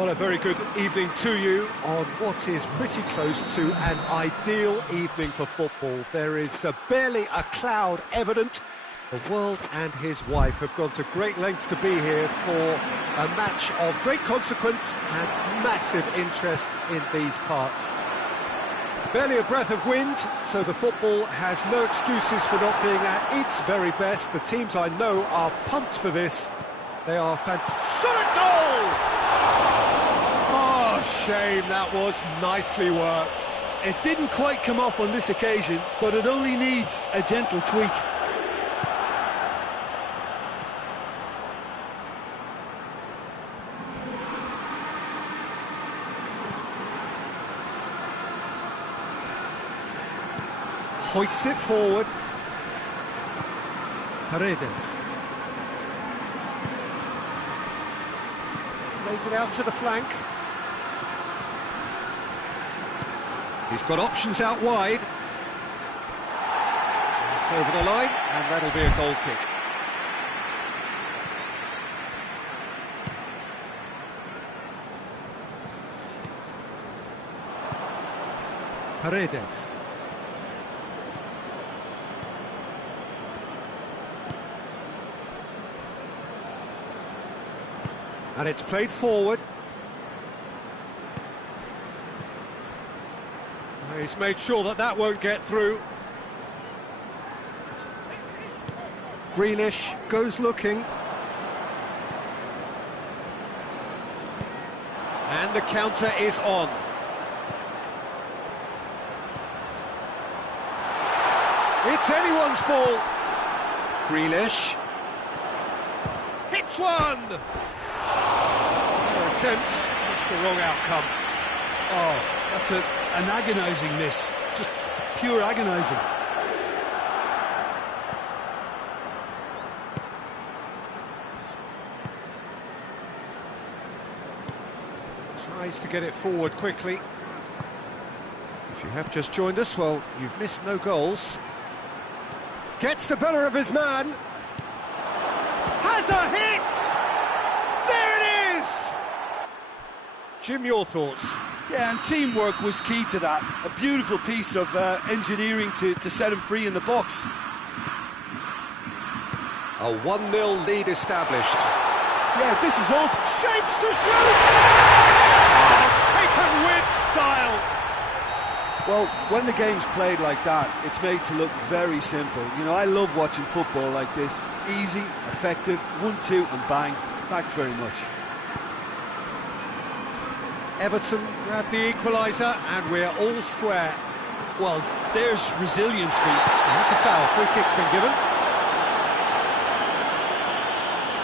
Well, a very good evening to you on what is pretty close to an ideal evening for football. There is barely a cloud evident. The world and his wife have gone to great lengths to be here for a match of great consequence and massive interest in these parts. Barely a breath of wind, so the football has no excuses for not being at its very best. The teams I know are pumped for this. They are fantastic. Goal! Shame, that was nicely worked. It didn't quite come off on this occasion, but it only needs a gentle tweak. Hoists it forward. Paredes. Plays it out to the flank. He's got options out wide. It's over the line, and that'll be a goal kick. Paredes. And it's played forward. He's made sure that that won't get through. Grealish goes looking. And the counter is on. It's anyone's ball. Grealish. Hits one! No attempt, just the wrong outcome. Oh, that's an agonising miss, just pure agonising. Tries to get it forward quickly. If you have just joined us, well, you've missed no goals. Gets the better of his man. Has a hit! There it is! Jim, your thoughts? Yeah, and teamwork was key to that. A beautiful piece of engineering to set him free in the box. A 1-0 lead established. Yeah, this is all shapes to shoot! Taken with style! Well, when the game's played like that, it's made to look very simple. You know, I love watching football like this. Easy, effective, 1-2 and bang. Thanks very much. Everton grab the equaliser, and we're all square. Well, there's resilience for you. That's a foul. Free kick's been given.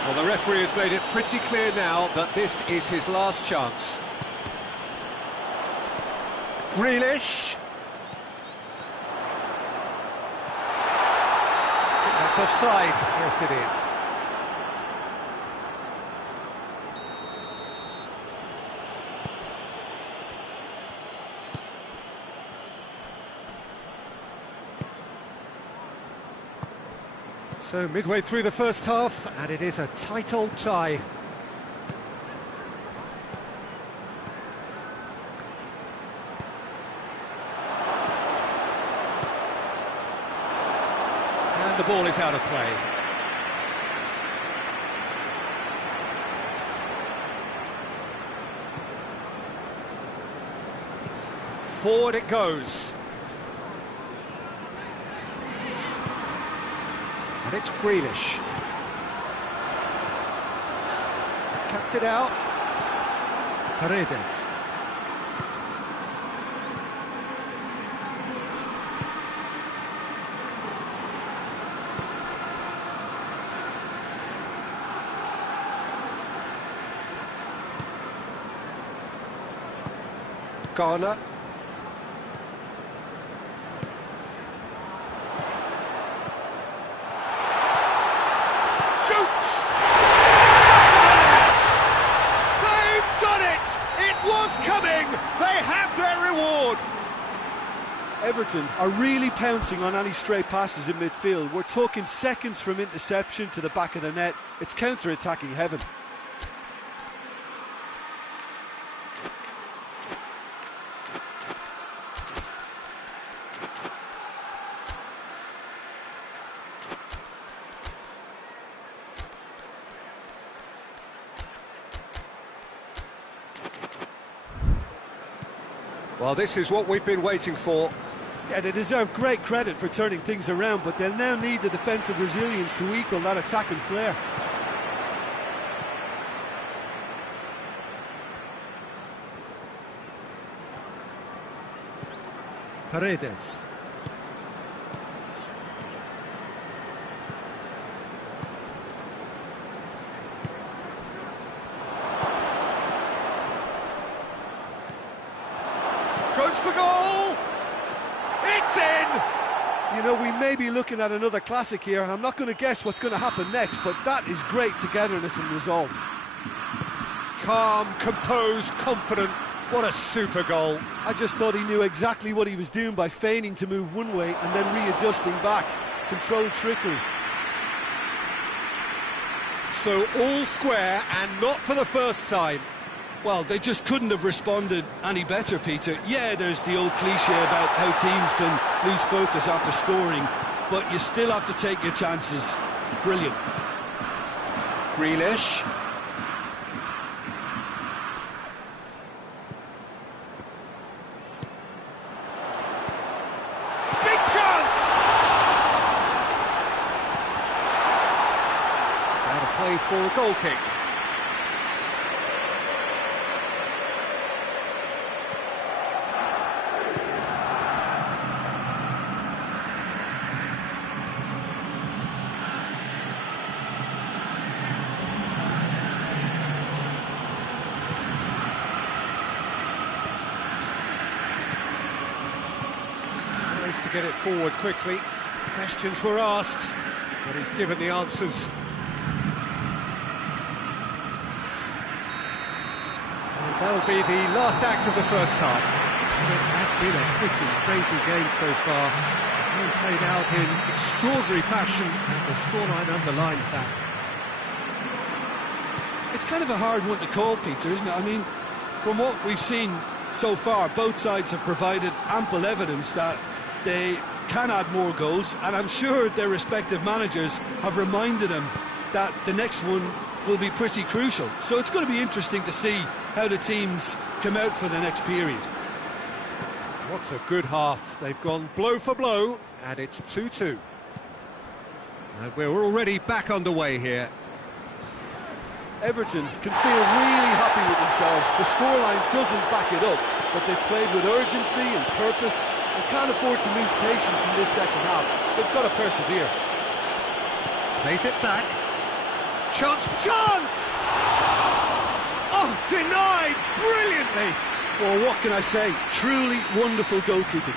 Well, the referee has made it pretty clear now that this is his last chance. Grealish. That's offside. Yes, it is. So, midway through the first half, and it is a tight old tie. And the ball is out of play. Forward it goes. And it's Grealish. Cuts it out. Paredes. Garner. Everton are really pouncing on any stray passes in midfield. We're talking seconds from interception to the back of the net. It's counter-attacking heaven. Well, this is what we've been waiting for. Yeah, they deserve great credit for turning things around, but they'll now need the defensive resilience to equal that attacking flair. Paredes. Goes for goal! It's in! You know, we may be looking at another classic here. I'm not going to guess what's going to happen next, but that is great togetherness and resolve. Calm, composed, confident. What a super goal. I just thought he knew exactly what he was doing by feigning to move one way and then readjusting back. Controlled trickery. So all square, and not for the first time. Well, they just couldn't have responded any better, Peter. Yeah, there's the old cliche about how teams can lose focus after scoring, but you still have to take your chances. Brilliant. Grealish. Big chance! It's out of play for a goal kick. Tries to get it forward quickly. Questions were asked, but he's given the answers. And that'll be the last act of the first half. It has been a pretty crazy game so far. Game played out in extraordinary fashion, and the scoreline underlines that. It's kind of a hard one to call, Peter, isn't it? I mean, from what we've seen so far, both sides have provided ample evidence that they can add more goals, and I'm sure their respective managers have reminded them that the next one will be pretty crucial. So it's going to be interesting to see how the teams come out for the next period. What a good half. They've gone blow for blow, and it's 2-2. And we're already back underway here. Everton can feel really happy with themselves. The scoreline doesn't back it up, but they've played with urgency and purpose and can't afford to lose patience in this second half. They've got to persevere. Plays it back. Chance! Oh, denied brilliantly! Well, what can I say? Truly wonderful goalkeeping.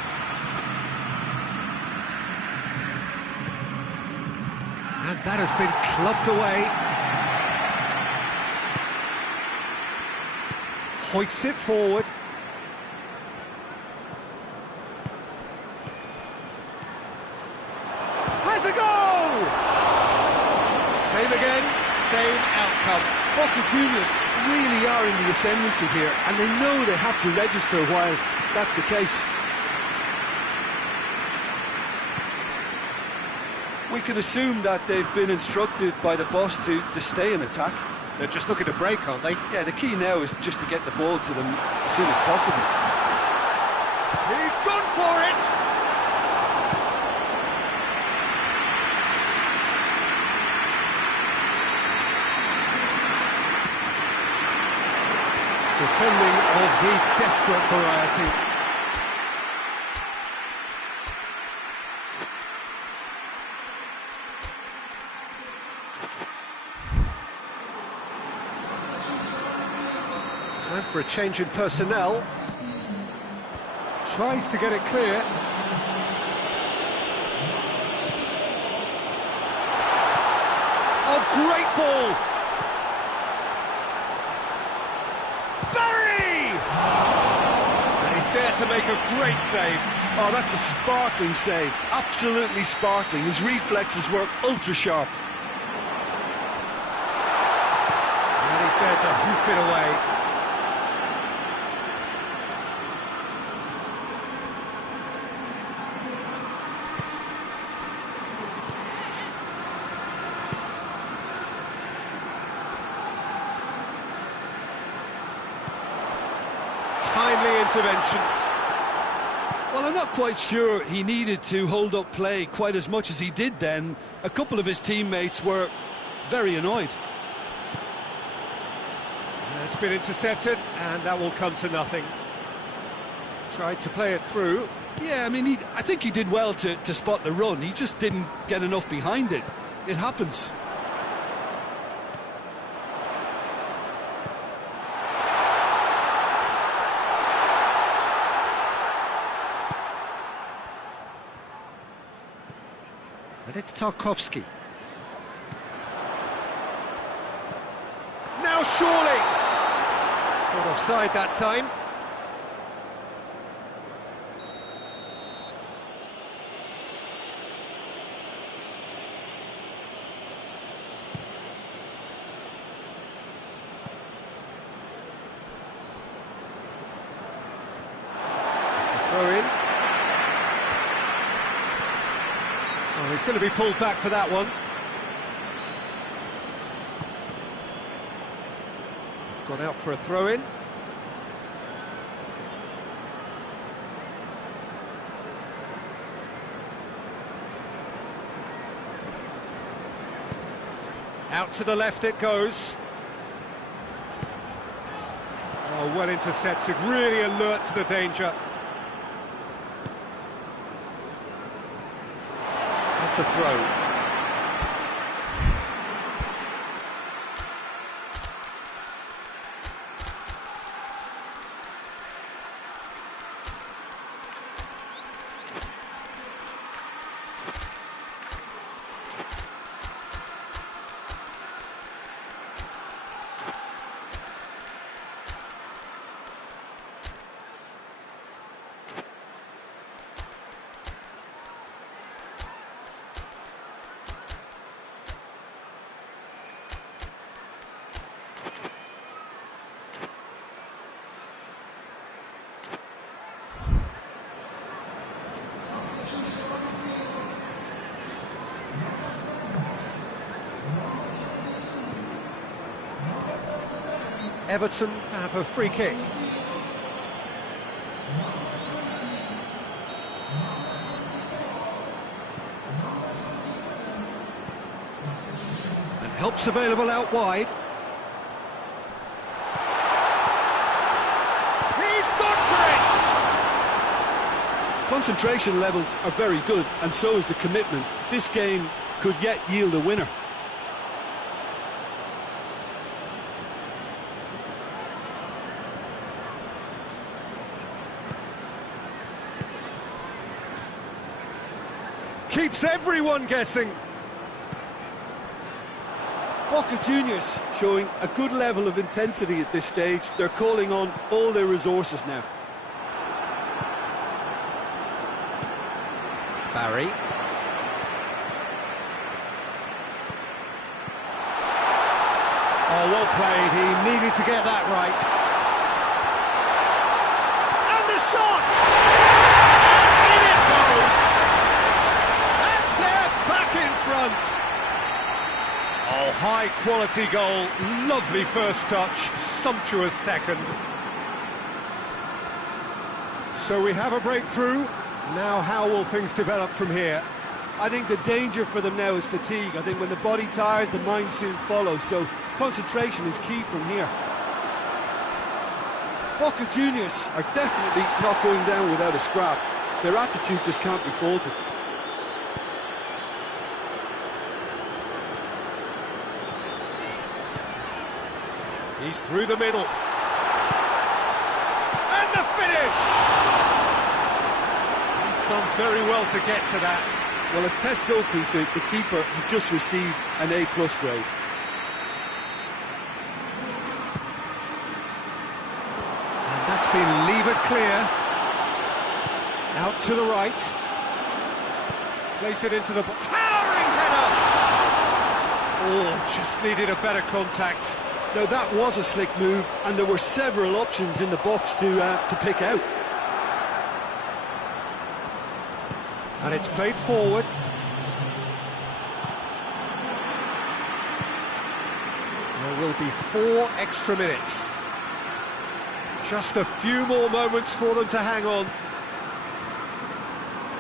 And that has been clubbed away. Hoists it forward. Has a goal! Same again, same outcome. Boca Juniors really are in the ascendancy here, and they know they have to register while that's the case. We can assume that they've been instructed by the boss to stay in attack. They're just looking to break, aren't they? Yeah, the key now is just to get the ball to them as soon as possible. He's gone for it! Defending of the desperate variety. Time for a change in personnel. Tries to get it clear. Oh, great ball! Barry! And he's there to make a great save. Oh, that's a sparkling save. Absolutely sparkling. His reflexes work ultra sharp. And he's there to hoof it away. Timely intervention. Well, I'm not quite sure he needed to hold up play quite as much as he did then. A couple of his teammates were very annoyed. It's been intercepted, and that will come to nothing. Tried to play it through. Yeah, I mean, I think he did well to spot the run. He just didn't get enough behind it. It happens. And it's Tarkowski. Now surely! Not offside that time. It's a throw in. Oh, he's going to be pulled back for that one. It's gone out for a throw-in. Out to the left it goes. Oh, well intercepted, really alert to the danger. That's a throw. Everton have a free kick. And help's available out wide. He's gone for it! Concentration levels are very good, and so is the commitment. This game could yet yield a winner. Keeps everyone guessing. Boca Juniors showing a good level of intensity at this stage. They're calling on all their resources now. Barry. Oh, well played. He needed to get that right. And the shot! In it goes! And they're back in front. Oh, high-quality goal. Lovely first touch. Sumptuous second. So we have a breakthrough. Now, how will things develop from here? I think the danger for them now is fatigue. I think when the body tires, the mind soon follows. So concentration is key from here. Boca Juniors are definitely not going down without a scrap. Their attitude just can't be faulted. He's through the middle. And the finish! He's done very well to get to that. Well, as test goalkeeper, the keeper has just received an A+ grade. And that's been levered clear. Out to the right. Place it into the box. Towering header! Oh, just needed a better contact. Now that was a slick move, and there were several options in the box to pick out. And it's played forward. There will be 4 extra minutes. Just a few more moments for them to hang on.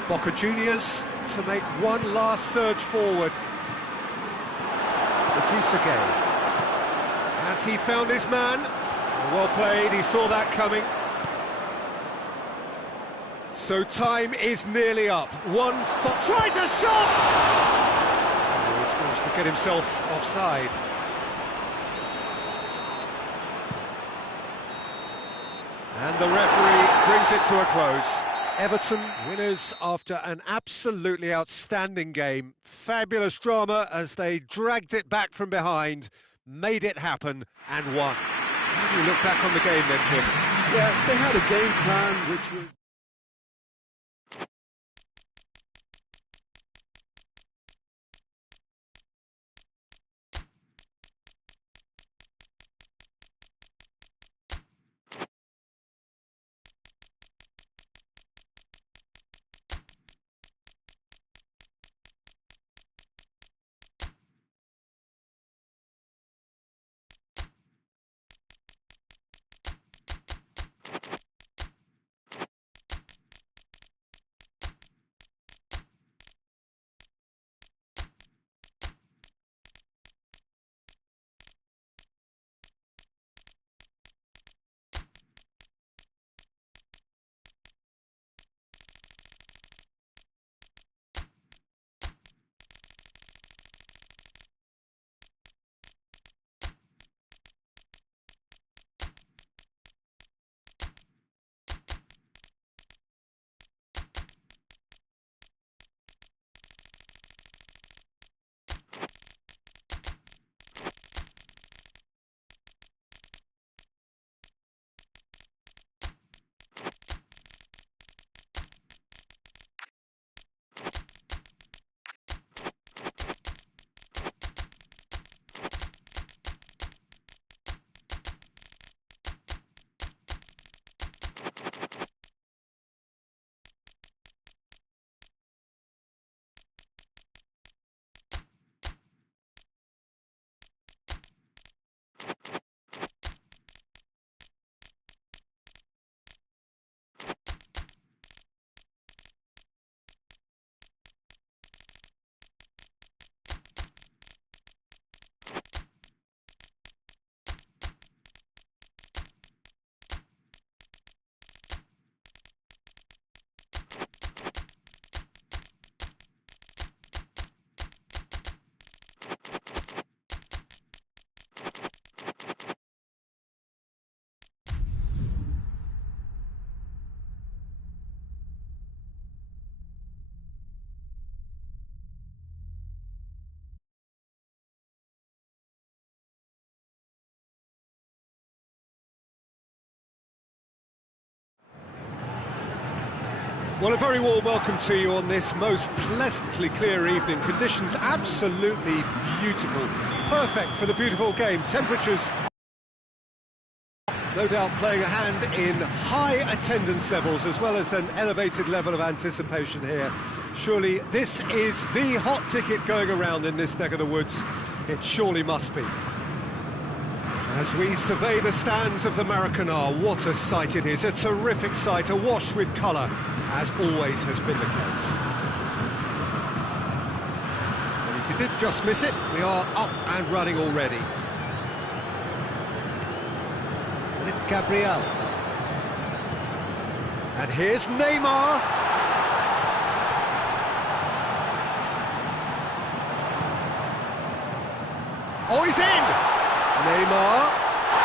Boca Juniors to make one last surge forward. Idrissa Gueye. Has he found his man? Well played, he saw that coming. So time is nearly up. Tries a shot! Oh, he's managed to get himself offside. And the referee brings it to a close. Everton winners after an absolutely outstanding game. Fabulous drama as they dragged it back from behind, made it happen and won. How do you look back on the game then, Jim? Yeah, they had a game plan which was... Well, a very warm welcome to you on this most pleasantly clear evening. Conditions absolutely beautiful. Perfect for the beautiful game. Temperatures, no doubt, playing a hand in high attendance levels as well as an elevated level of anticipation here. Surely this is the hot ticket going around in this neck of the woods. It surely must be. As we survey the stands of the Maracanã, what a sight it is. A terrific sight, awash with colour, as always has been the case. And if you did just miss it, we are up and running already. And it's Gabriel. And here's Neymar. Oh, he's in! Neymar,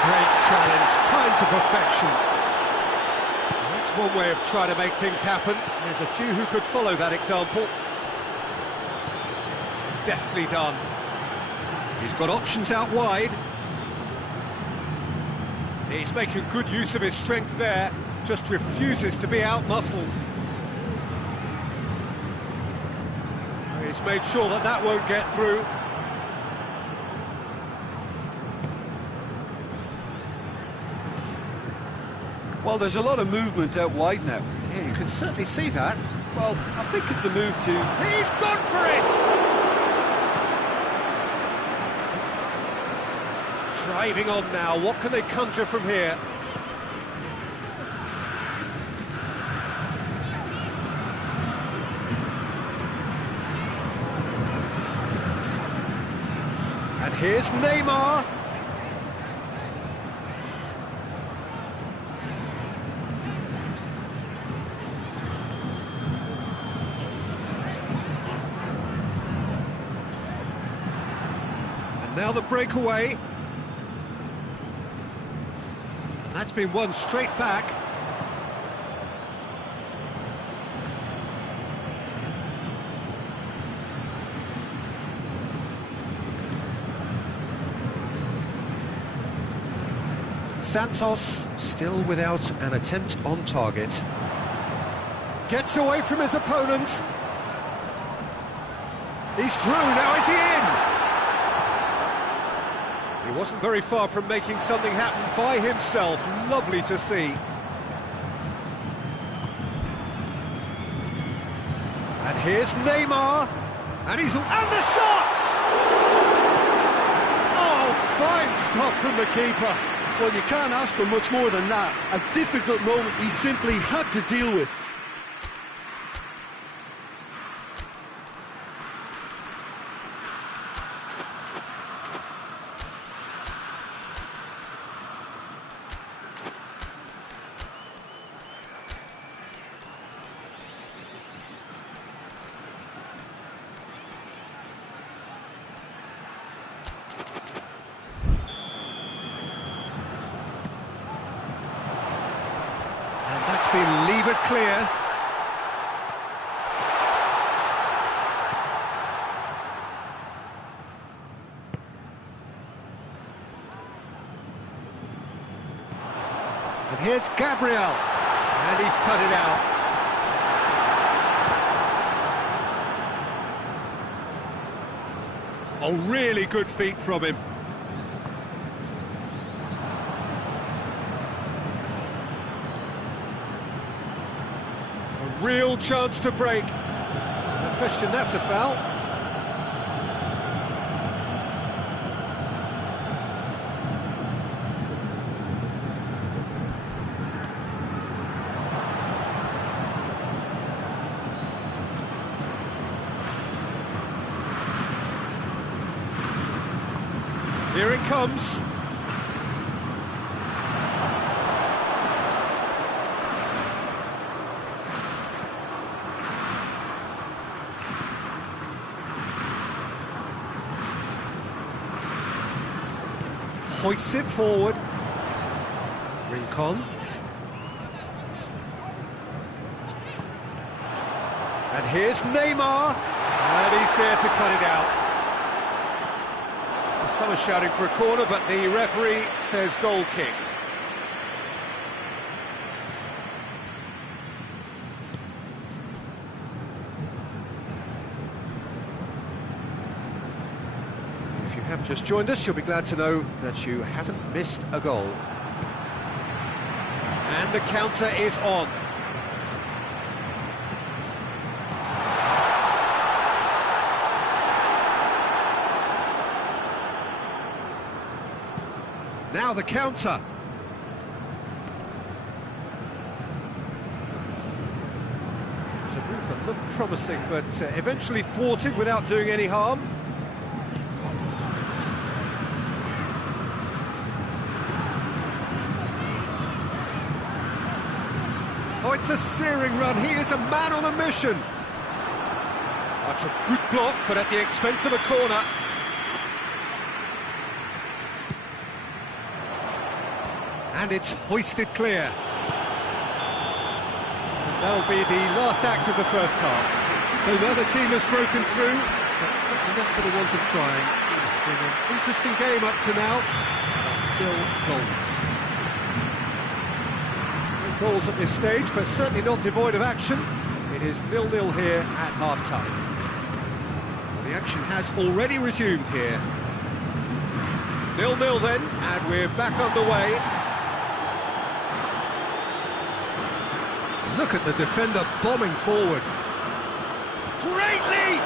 great challenge, time to perfection. That's one way of trying to make things happen. There's a few who could follow that example. Deftly done. He's got options out wide. He's making good use of his strength there, just refuses to be out-muscled. He's made sure that that won't get through. Well, there's a lot of movement out wide now. Yeah, you can certainly see that. Well, I think it's a move to... He's gone for it! Driving on now, what can they conjure from here? here's Neymar. And now the breakaway. And that's been won straight back. Santos still without an attempt on target. Gets away from his opponent. He's through, now is he in? He wasn't very far from making something happen by himself. Lovely to see. And here's Neymar. And he's... and the shot! Oh, fine stop from the keeper. Well, you can't ask for much more than that. A difficult moment he simply had to deal with. That's been levered clear. And here's Gabriel. And he's cut it out. Oh, really good feet from him. Real chance to break. No question, that's a foul. Here it comes. Hoists it forward. Rincon. And here's Neymar. And he's there to cut it out. Well, some are shouting for a corner, but the referee says goal kick. If you have just joined us, you'll be glad to know that you haven't missed a goal. And the counter is on. Now the counter. It's a move that looked promising, but eventually thwarted without doing any harm. Oh, it's a searing run. He is a man on a mission. That's a good block, but at the expense of a corner. And it's hoisted clear. And that'll be the last act of the first half. So now the team has broken through, but certainly not for the want of trying. It's been an interesting game up to now, but still goals. No goals at this stage, but certainly not devoid of action. It is 0-0 here at half-time. Well, the action has already resumed here. 0-0 then, and we're back underway. Look at the defender bombing forward. Great leap!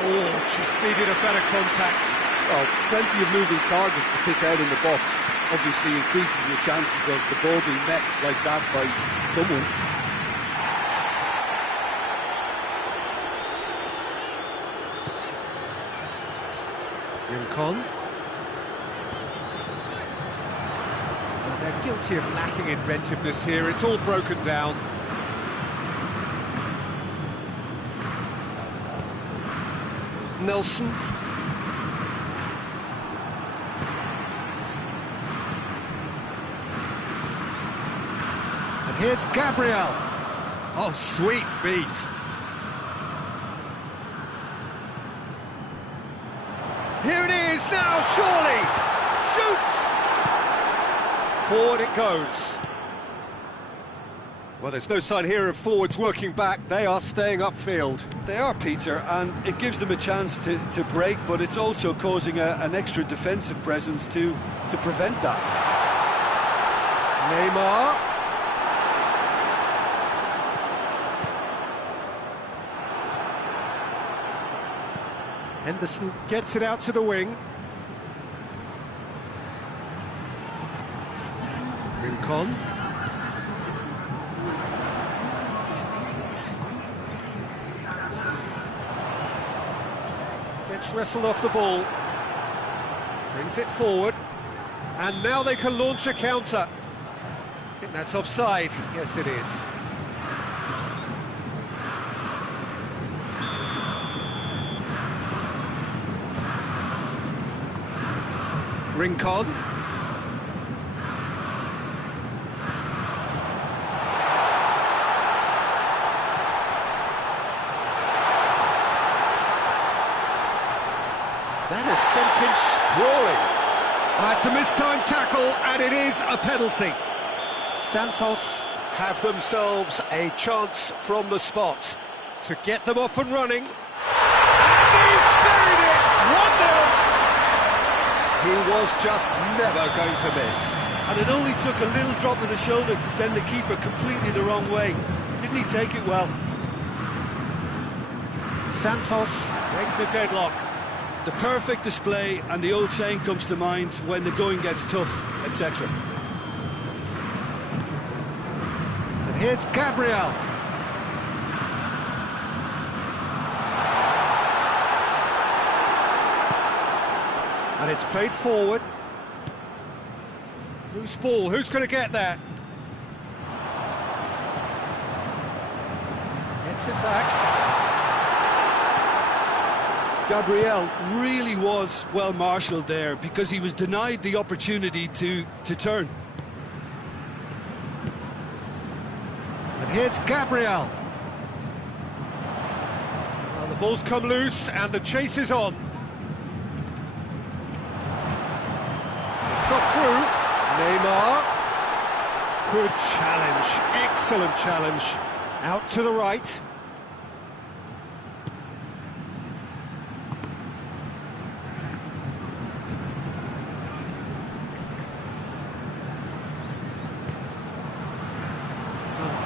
Oh, just needed a better contact. Well, plenty of moving targets to pick out in the box. Obviously increases the chances of the ball being met like that by someone. Rincon. Well, they're guilty of lacking inventiveness here. It's all broken down. Nelson. And here's Gabriel. Oh, sweet feet. Here it is now, surely. Shoots! Forward it goes. Well, there's no sign here of forwards working back. They are staying upfield. They are, Peter, and it gives them a chance to break, but it's also causing an extra defensive presence to prevent that. Neymar. Henderson gets it out to the wing. Rincon. Gets wrestled off the ball. Brings it forward. And now they can launch a counter. I think that's offside. Yes, it is. Rincon. That has sent him sprawling. It's a mistimed tackle, and it is a penalty. Santos have themselves a chance from the spot to get them off and running. And he's buried it! 1-0! He was just never going to miss. And it only took a little drop of the shoulder to send the keeper completely the wrong way. Didn't he take it well? Santos break the deadlock. The perfect display, and the old saying comes to mind, when the going gets tough, etc. And here's Gabriel. And it's played forward. Loose ball, who's going to get that? Gets it back. Gabriel really was well marshalled there, because he was denied the opportunity to turn. And here's Gabriel. Well, the ball's come loose and the chase is on. It's got through. Neymar. Good challenge. Excellent challenge. Out to the right.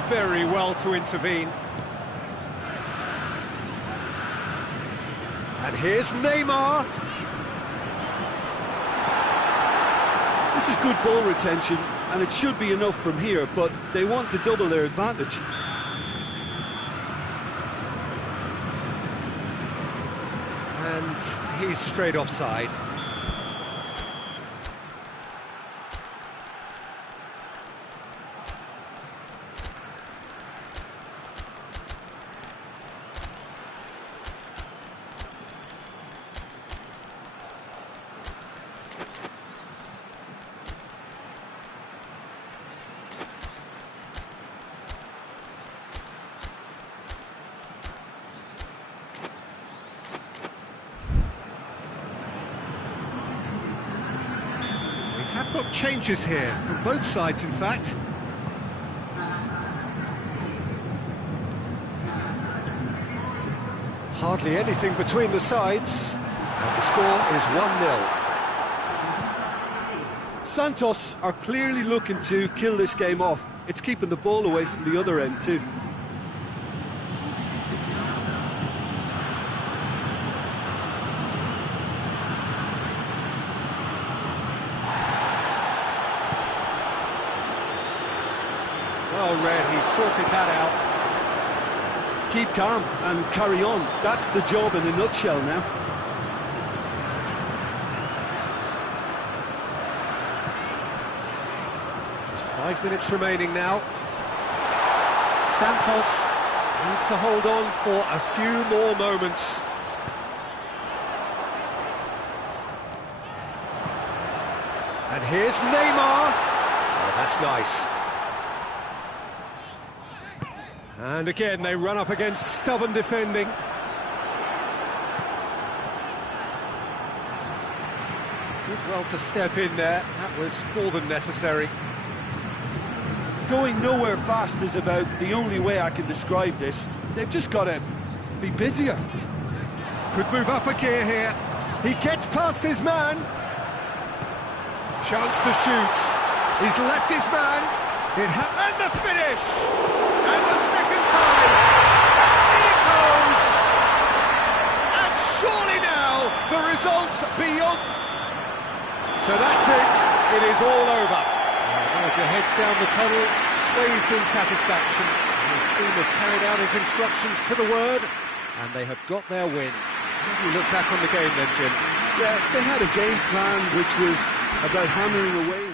Very well to intervene. And here's Neymar. This is good ball retention, and it should be enough from here, but they want to double their advantage. And he's straight offside. Have got changes here from both sides, in fact. Hardly anything between the sides, and the score is 1-0. Santos are clearly looking to kill this game off. It's keeping the ball away from the other end too. Well read, he sorted that out. Keep calm and carry on. That's the job in a nutshell now. 5 minutes remaining now. Santos need to hold on for a few more moments. And here's Neymar. Oh, that's nice. And again, they run up against stubborn defending. Did well to step in there. That was more than necessary. Going nowhere fast is about the only way I can describe this. They've just got to be busier. Could move up a gear here. He gets past his man. Chance to shoot. He's left his man. And the finish. And the second time. In it goes. And surely now the result's beyond. So that's it. It is all over. Roger heads down the tunnel, swathed in satisfaction. His team have carried out his instructions to the word, and they have got their win. How do you look back on the game then, Jim? Yeah, they had a game plan which was about hammering away.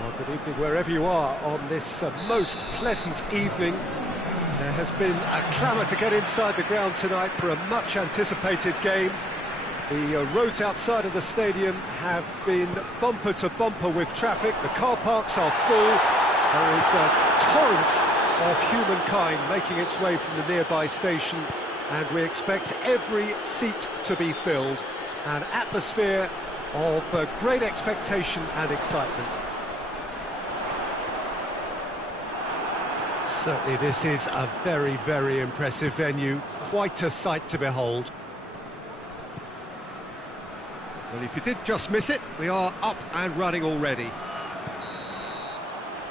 Well, good evening wherever you are on this most pleasant evening. There has been a clamour to get inside the ground tonight for a much anticipated game. The roads outside of the stadium have been bumper to bumper with traffic. The car parks are full. There is a torrent of humankind making its way from the nearby station, and we expect every seat to be filled. An atmosphere of great expectation and excitement. Certainly this is a very, very impressive venue. Quite a sight to behold. Well, if you did just miss it, we are up and running already.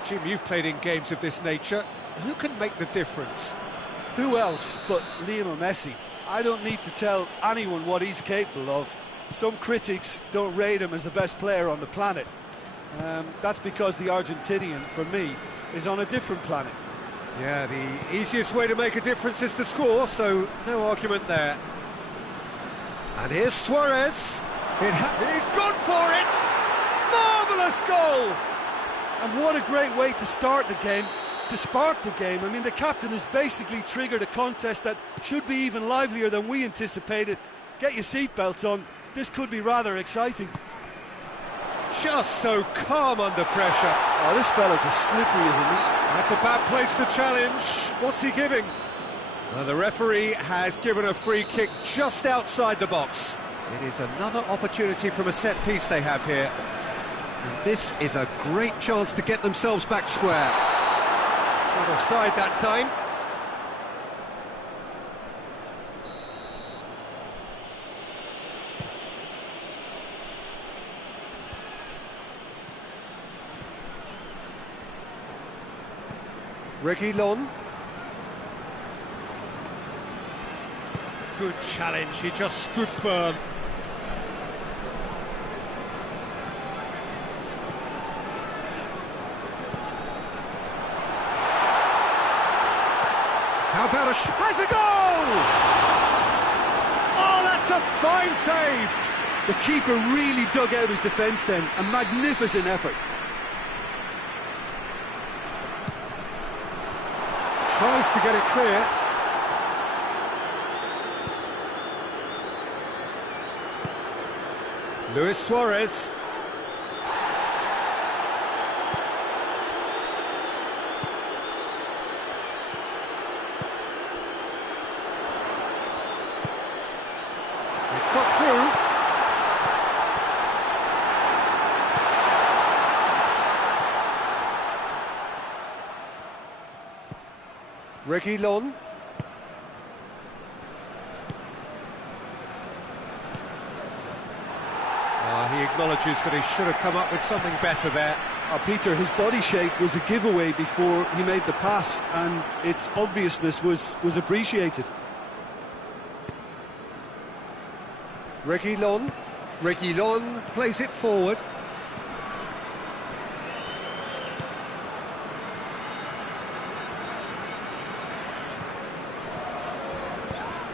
Jim, you've played in games of this nature. Who can make the difference? Who else but Lionel Messi? I don't need to tell anyone what he's capable of. Some critics don't rate him as the best player on the planet. That's because the Argentinian, for me, is on a different planet. Yeah, the easiest way to make a difference is to score, so no argument there. And here's Suarez. He's gone for it! Marvellous goal! And what a great way to start the game, to spark the game. I mean, the captain has basically triggered a contest that should be even livelier than we anticipated. Get your seatbelts on, this could be rather exciting. Just so calm under pressure. Oh, this fella's as slippery as a leaf. That's a bad place to challenge. What's he giving? Well, the referee has given a free kick just outside the box. It is another opportunity from a set piece they have here. And this is a great chance to get themselves back square. Not offside that time. Reguilón. Good challenge, he just stood firm. How about a has a goal! Oh, that's a fine save! The keeper really dug out his defence then, a magnificent effort. Tries to get it clear. Luis Suarez. It's got through. Reguilón. He acknowledges that he should have come up with something better there. Peter, his body shape was a giveaway before he made the pass, and its obviousness was appreciated. Reguilón. Reguilón plays it forward.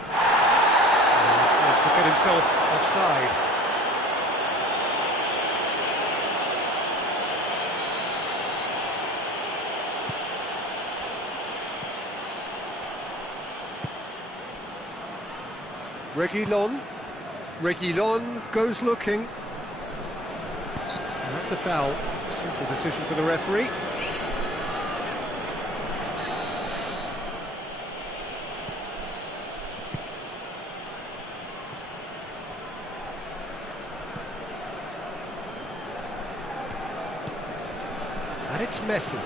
He's managed to get himself offside. Reguilón. Reguilón goes looking. And that's a foul. Simple decision for the referee. And it's Messi.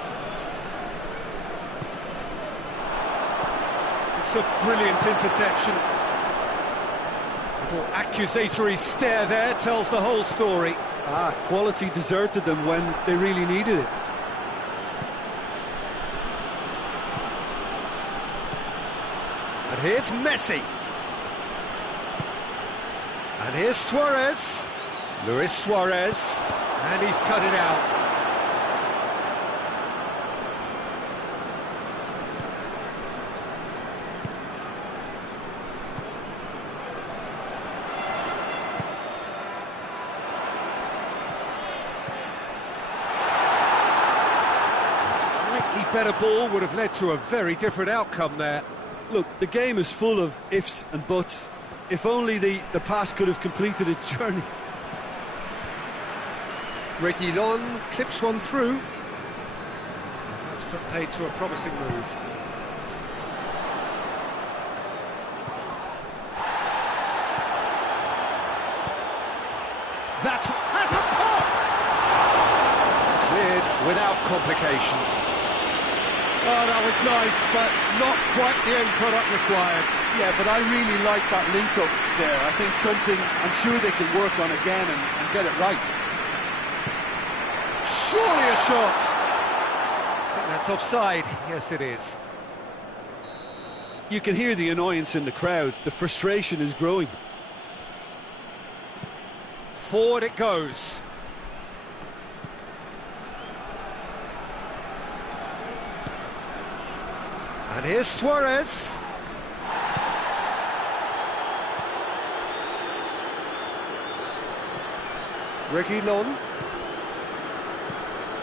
It's a brilliant interception. Little accusatory stare there tells the whole story. Quality deserted them when they really needed it. And here's Messi. And here's Suarez. Luis Suarez. And he's cut it out. Better ball would have led to a very different outcome there. Look, the game is full of ifs and buts. If only the pass could have completed its journey. Reguilón clips one through. That's put paid to a promising move. That has a pop! Cleared without complication. Oh, that was nice, but not quite the end product required. Yeah, but I really like that link-up there. I think something I'm sure they can work on again and get it right. Surely a shot! I think that's offside. Yes, it is. You can hear the annoyance in the crowd. The frustration is growing. Forward it goes. And here's Suarez. Reguilón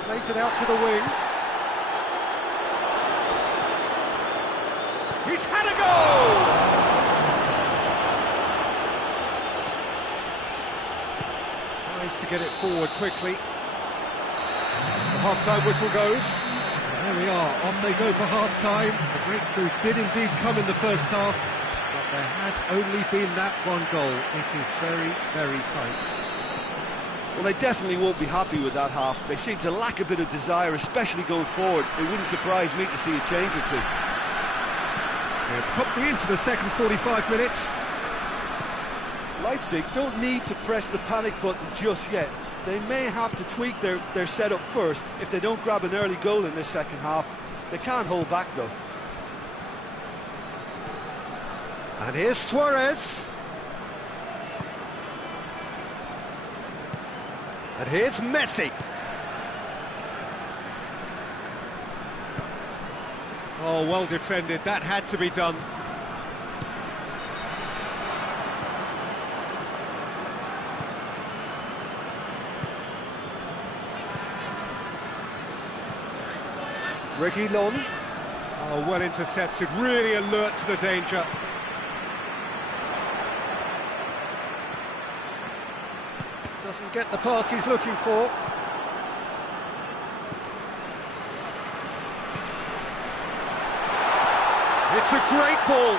plays it out to the wing. He's had a goal! Tries to get it forward quickly. The half-time whistle goes. There we are, off they go for half-time. The breakthrough did indeed come in the first half, but there has only been that one goal. It is very, very tight. Well, they definitely won't be happy with that half. They seem to lack a bit of desire, especially going forward. It wouldn't surprise me to see a change or two. We're promptly into the second 45 minutes. Leipzig don't need to press the panic button just yet. They may have to tweak their setup first if they don't grab an early goal in this second half. They can't hold back, though. And here's Suarez. And here's Messi. Oh, well defended. That had to be done. Reguilón. Oh, well intercepted. Really alert to the danger. Doesn't get the pass he's looking for. It's a great ball.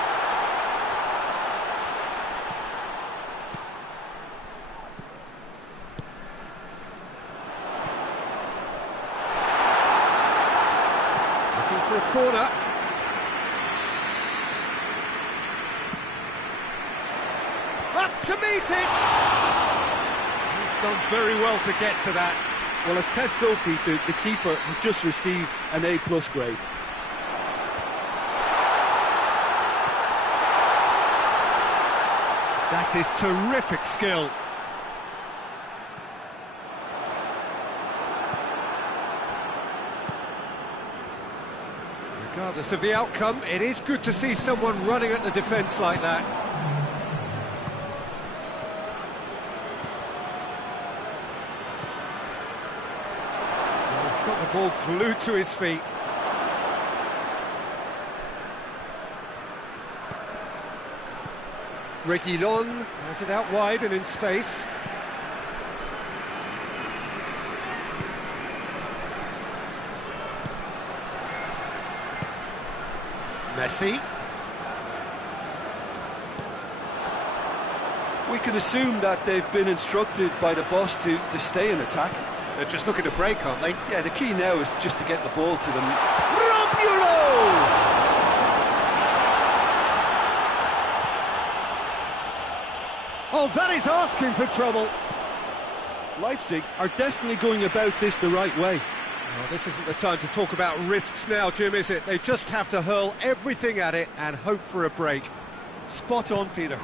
Looking for a corner. Up to meet it. Done very well to get to that. Well, as tests go, Peter, the keeper has just received an A+ grade. That is terrific skill. Regardless of the outcome, it is good to see someone running at the defence like that. Got the ball glued to his feet. Reguilón has it out wide and in space. Messi. We can assume that they've been instructed by the boss to stay in attack. They're just looking to break, aren't they? Yeah, the key now is just to get the ball to them. Romulo! Oh, that is asking for trouble. Leipzig are definitely going about this the right way. Oh, this isn't the time to talk about risks now, Jim, is it? They just have to hurl everything at it and hope for a break. Spot on, Peter.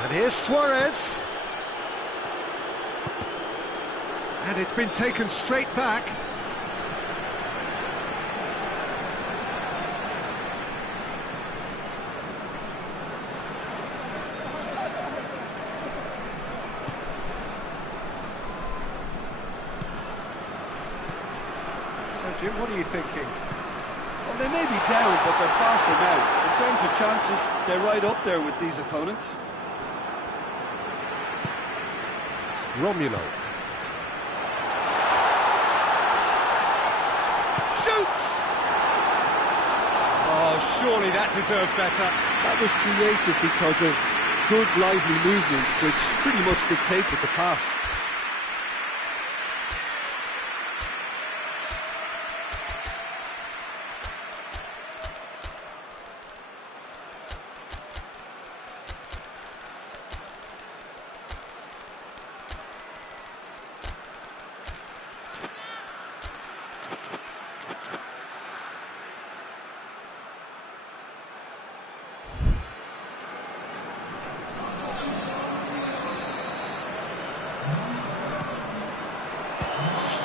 And here's Suarez. And it's been taken straight back. So, Jim, what are you thinking? Well, they may be down, but they're far from out. In terms of chances, they're right up there with these opponents. Romulo. Shoots! Oh, surely that deserved better. That was created because of good, lively movement, which pretty much dictated the pass.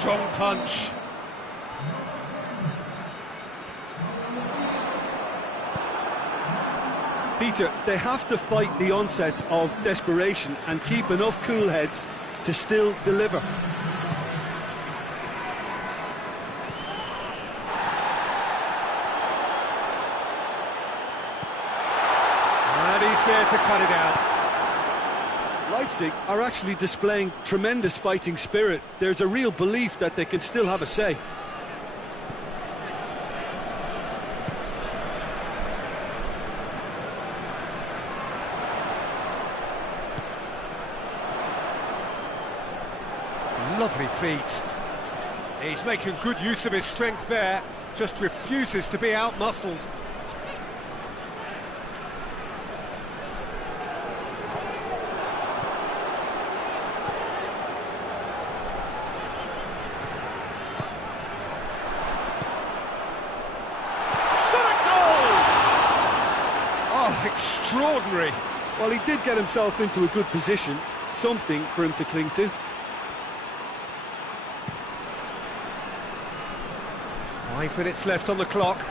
Strong punch. Peter, they have to fight the onset of desperation and keep enough cool heads to still deliver. And he's there to cut it out. Leipzig are actually displaying tremendous fighting spirit. There's a real belief that they can still have a say. Lovely feet. He's making good use of his strength there, just refuses to be outmuscled. Extraordinary. Well, he did get himself into a good position, something for him to cling to. 5 minutes left on the clock.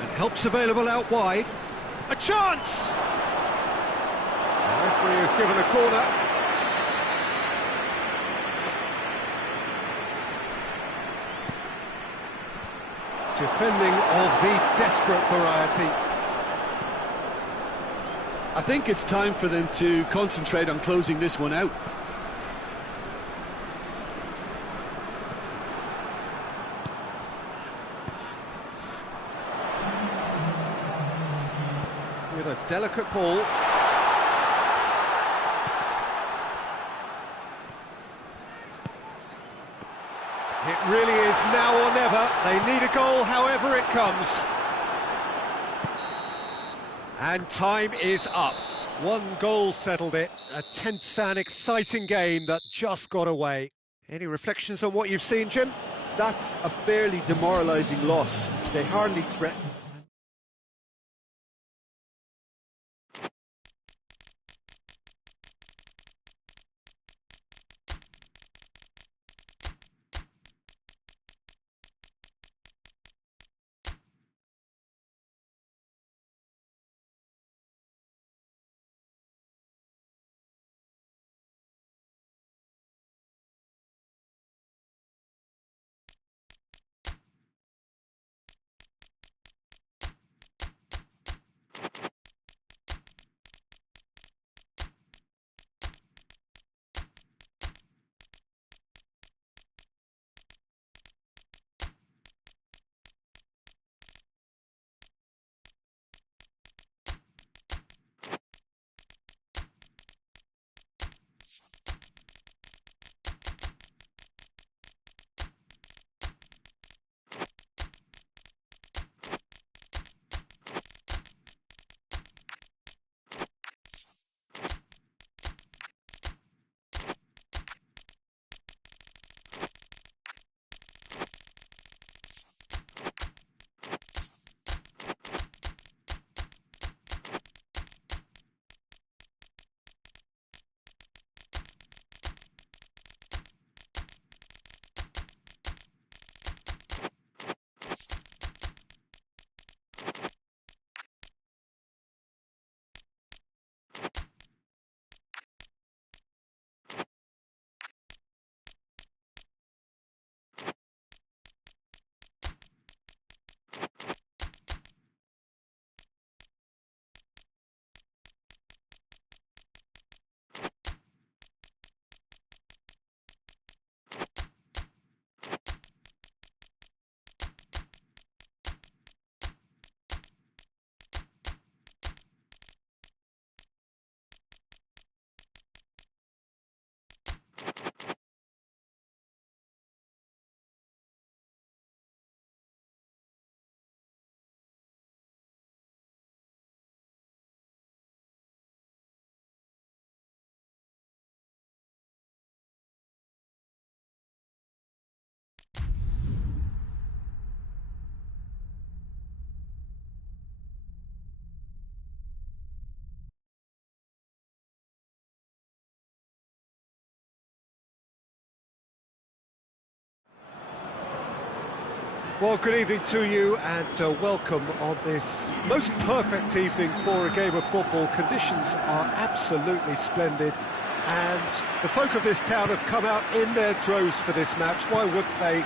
And help's available out wide. A chance! The referee has given a corner. Defending of the desperate variety. I think it's time for them to concentrate on closing this one out. With a delicate ball. It really is now or never. They need a goal however it comes. And time is up. One goal settled it. A tense and exciting game that just got away. Any reflections on what you've seen, Jim? That's a fairly demoralising loss. They hardly threatened. Well, good evening to you and welcome on this most perfect evening for a game of football. Conditions are absolutely splendid and the folk of this town have come out in their droves for this match. Why wouldn't they?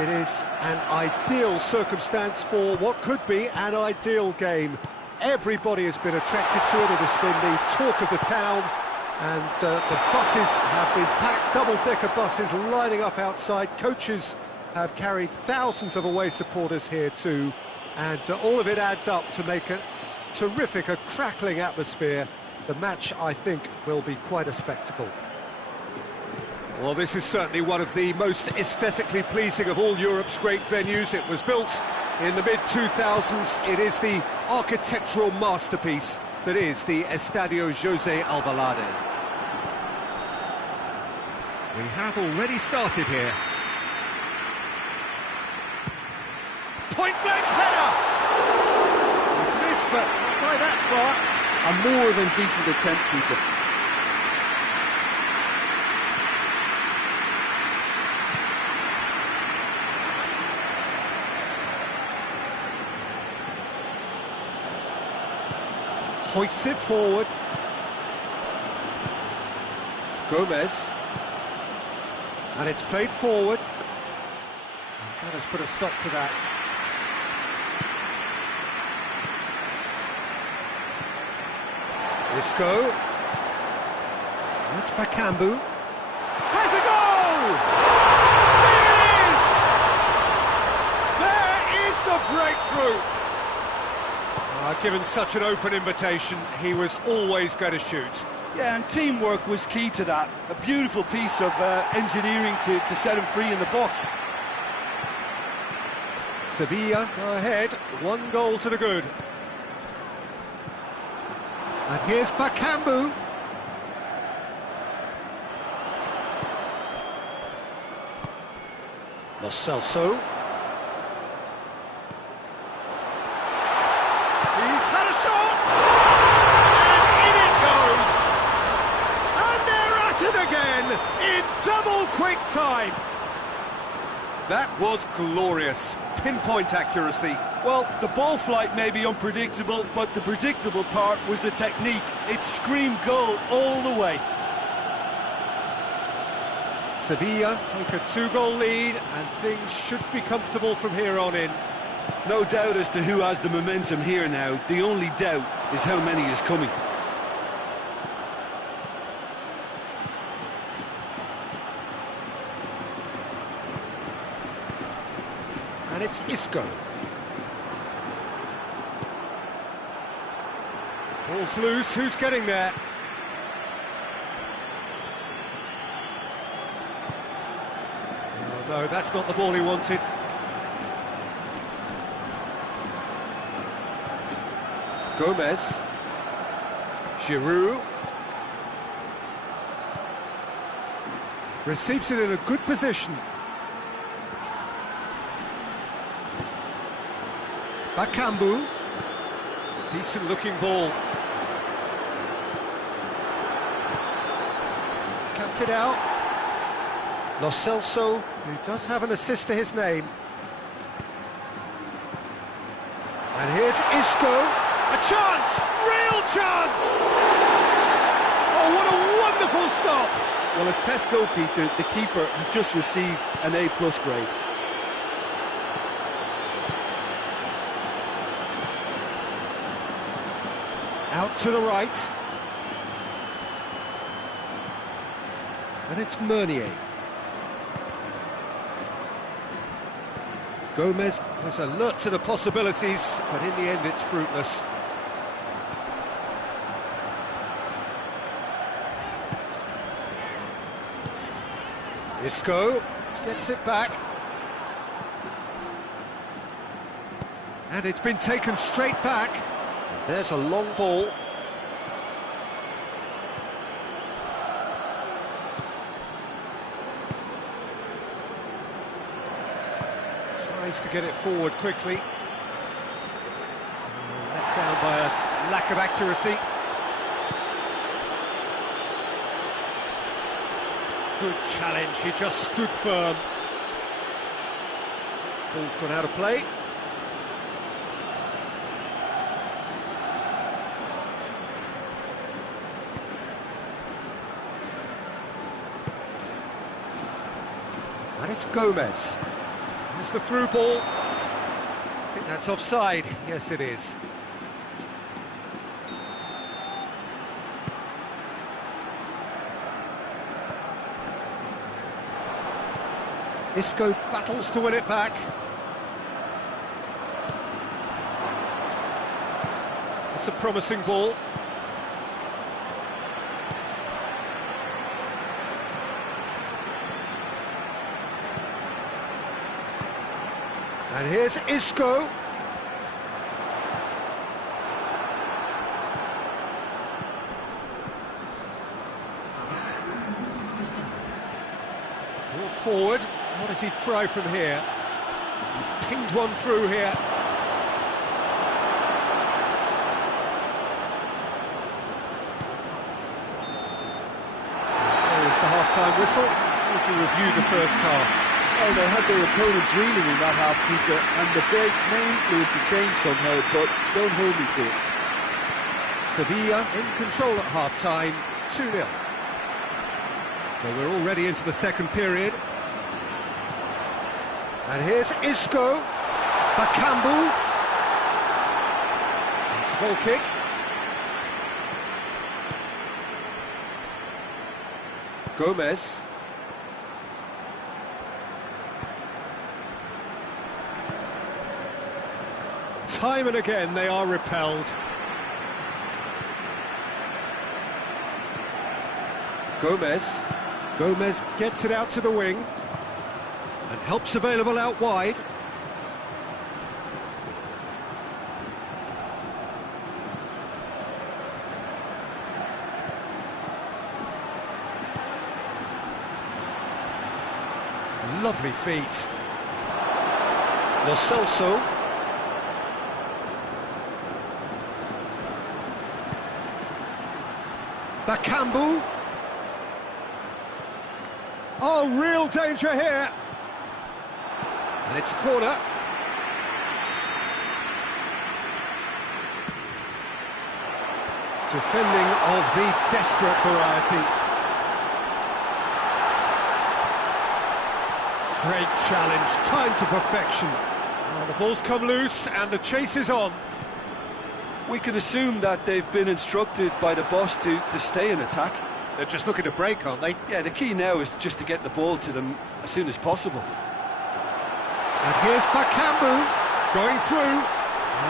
It is an ideal circumstance for what could be an ideal game. Everybody has been attracted to it. It has been the talk of the town and the buses have been packed, double-decker buses lining up outside. Coaches have carried thousands of away supporters here too, and all of it adds up to make a terrific, a crackling atmosphere. The match, I think, will be quite a spectacle. Well, this is certainly one of the most aesthetically pleasing of all Europe's great venues. It was built in the mid-2000s. It is the architectural masterpiece that is the Estadio José Alvalade. We have already started here. Point-blank header! He's missed, but not by that far. A more than decent attempt, Peter. Hoists it forward. Gomez. And it's played forward. And that has put a stop to that. Isco. It's Bakambu. Has a goal! There it is! There is the breakthrough! Given such an open invitation, he was always going to shoot. Yeah, and teamwork was key to that. A beautiful piece of engineering to set him free in the box. Sevilla go ahead, 1 goal to the good. And here's Bakambu. Lo Celso. He's had a shot! And in it goes! And they're at it again in double quick time. That was glorious. Pinpoint accuracy. Well, the ball flight may be unpredictable, but the predictable part was the technique. It screamed goal all the way. Sevilla take a 2-goal lead, and things should be comfortable from here on in. No doubt as to who has the momentum here now. The only doubt is how many is coming. And it's Isco. Ball's loose, who's getting there? Oh, no, that's not the ball he wanted. Gomez. Giroud. Receives it in a good position. Bakambu. Decent looking ball. Cuts it out. Lo Celso, who does have an assist to his name. And here's Isco. A chance! Real chance! Oh, what a wonderful stop! Well, as Tesco, Peter, the keeper has just received an A+ grade. Out to the right. And it's Meunier. Gomez was alert to the possibilities, but in the end it's fruitless. Isco gets it back. And it's been taken straight back. And there's a long ball. Tries to get it forward quickly. Let down by a lack of accuracy. Good challenge, he just stood firm. Ball's gone out of play. And it's Gomez. There's the through ball. I think that's offside. Yes, it is. Isco battles to win it back. It's a promising ball. And here's Isco. Brought forward. What does he try from here? He's pinged one through here. There's the half-time whistle. How would you review the first half? Oh, they had their opponents reeling in that half, Peter, and the break may influence a change somehow, but don't hold me to it. Sevilla in control at half-time, 2-0. So we're already into the second period. And here's Isco. Bakambu. It's a goal kick. Gomez. Time and again they are repelled. Gomez. Gomez gets it out to the wing and helps available out wide. Lovely feet. Lo Celso. Bakambu. Oh, real danger here. And it's a corner. Defending of the desperate variety. Great challenge, time to perfection. Oh, the ball's come loose and the chase is on. We can assume that they've been instructed by the boss to stay in attack. They're just looking to break, aren't they? Yeah, the key now is just to get the ball to them as soon as possible. And here's Bakambu going through,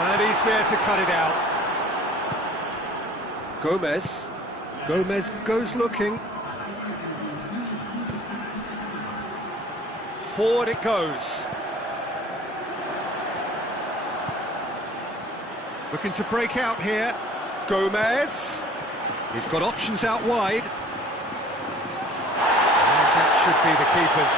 and he's there to cut it out. Gomez. Gomez goes looking. Forward it goes. Looking to break out here. Gomez. He's got options out wide. And that should be the keeper's.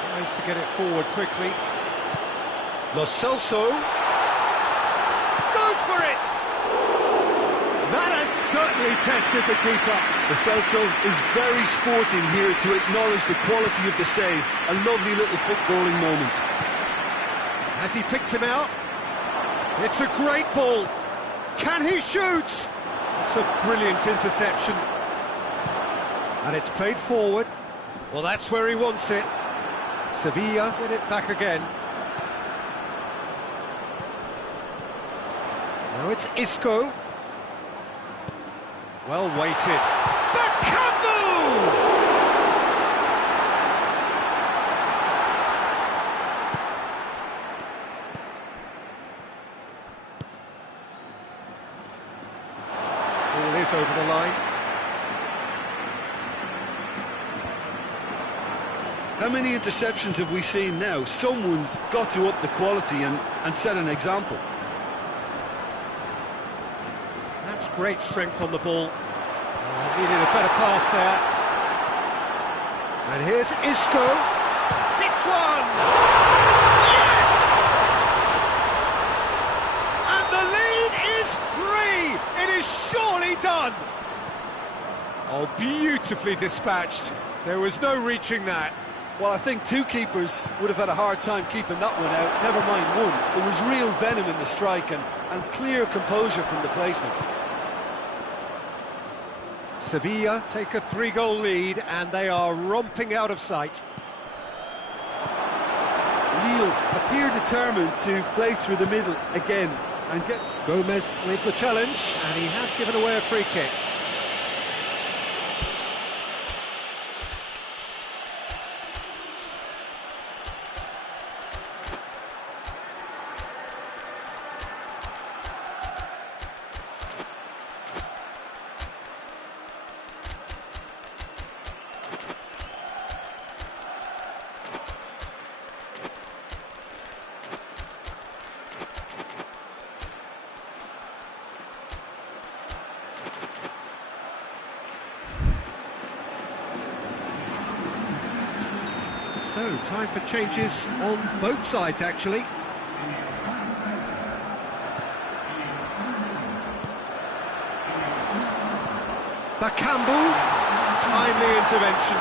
Tries to get it forward quickly. Lo Celso goes for it! That has certainly tested the keeper. Lo Celso is very sporting here to acknowledge the quality of the save. A lovely little footballing moment. Has he picked him out? It's a great ball. Can he shoot? It's a brilliant interception. And it's played forward. Well, that's where he wants it. Sevilla get it back again. Now it's Isco. Well weighted. Bakambu! Ball is over the line. How many interceptions have we seen now? Someone's got to up the quality and set an example. That's great strength on the ball. Needed a better pass there. And here's Isco. Hits one! Yes! And the lead is 3! It is surely done! Oh, beautifully dispatched. There was no reaching that. Well, I think two keepers would have had a hard time keeping that one out, never mind one. There was real venom in the strike and clear composure from the placement. Sevilla take a 3-goal lead and they are romping out of sight. Lille appear determined to play through the middle again and get... Gomez with the challenge, and he has given away a free kick. So, time for changes on both sides, actually. Bakambu, timely intervention.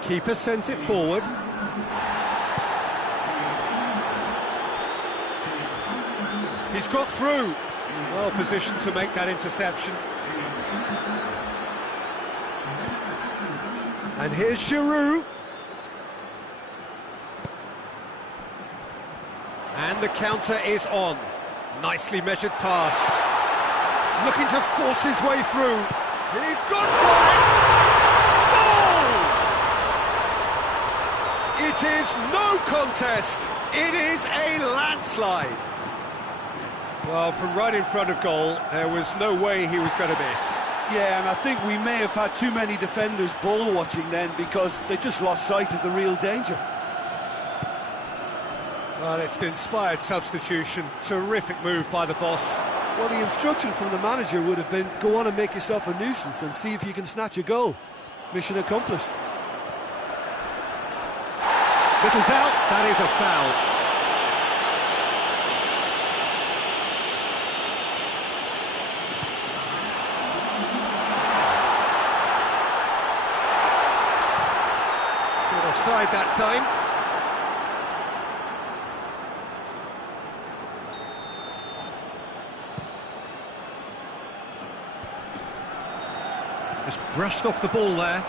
Keeper sends it forward. He's got through. Well positioned to make that interception. And here's Giroud. And the counter is on. Nicely measured pass. Looking to force his way through. He's gone for it! Goal! It is no contest. It is a landslide. Well, from right in front of goal, there was no way he was going to miss. Yeah, and I think we may have had too many defenders ball watching then because they just lost sight of the real danger. Well, it's an inspired substitution. Terrific move by the boss. Well, the instruction from the manager would have been, go on and make yourself a nuisance and see if you can snatch a goal. Mission accomplished. Little doubt, that is a foul. Good offside that time. Just brushed off the ball there.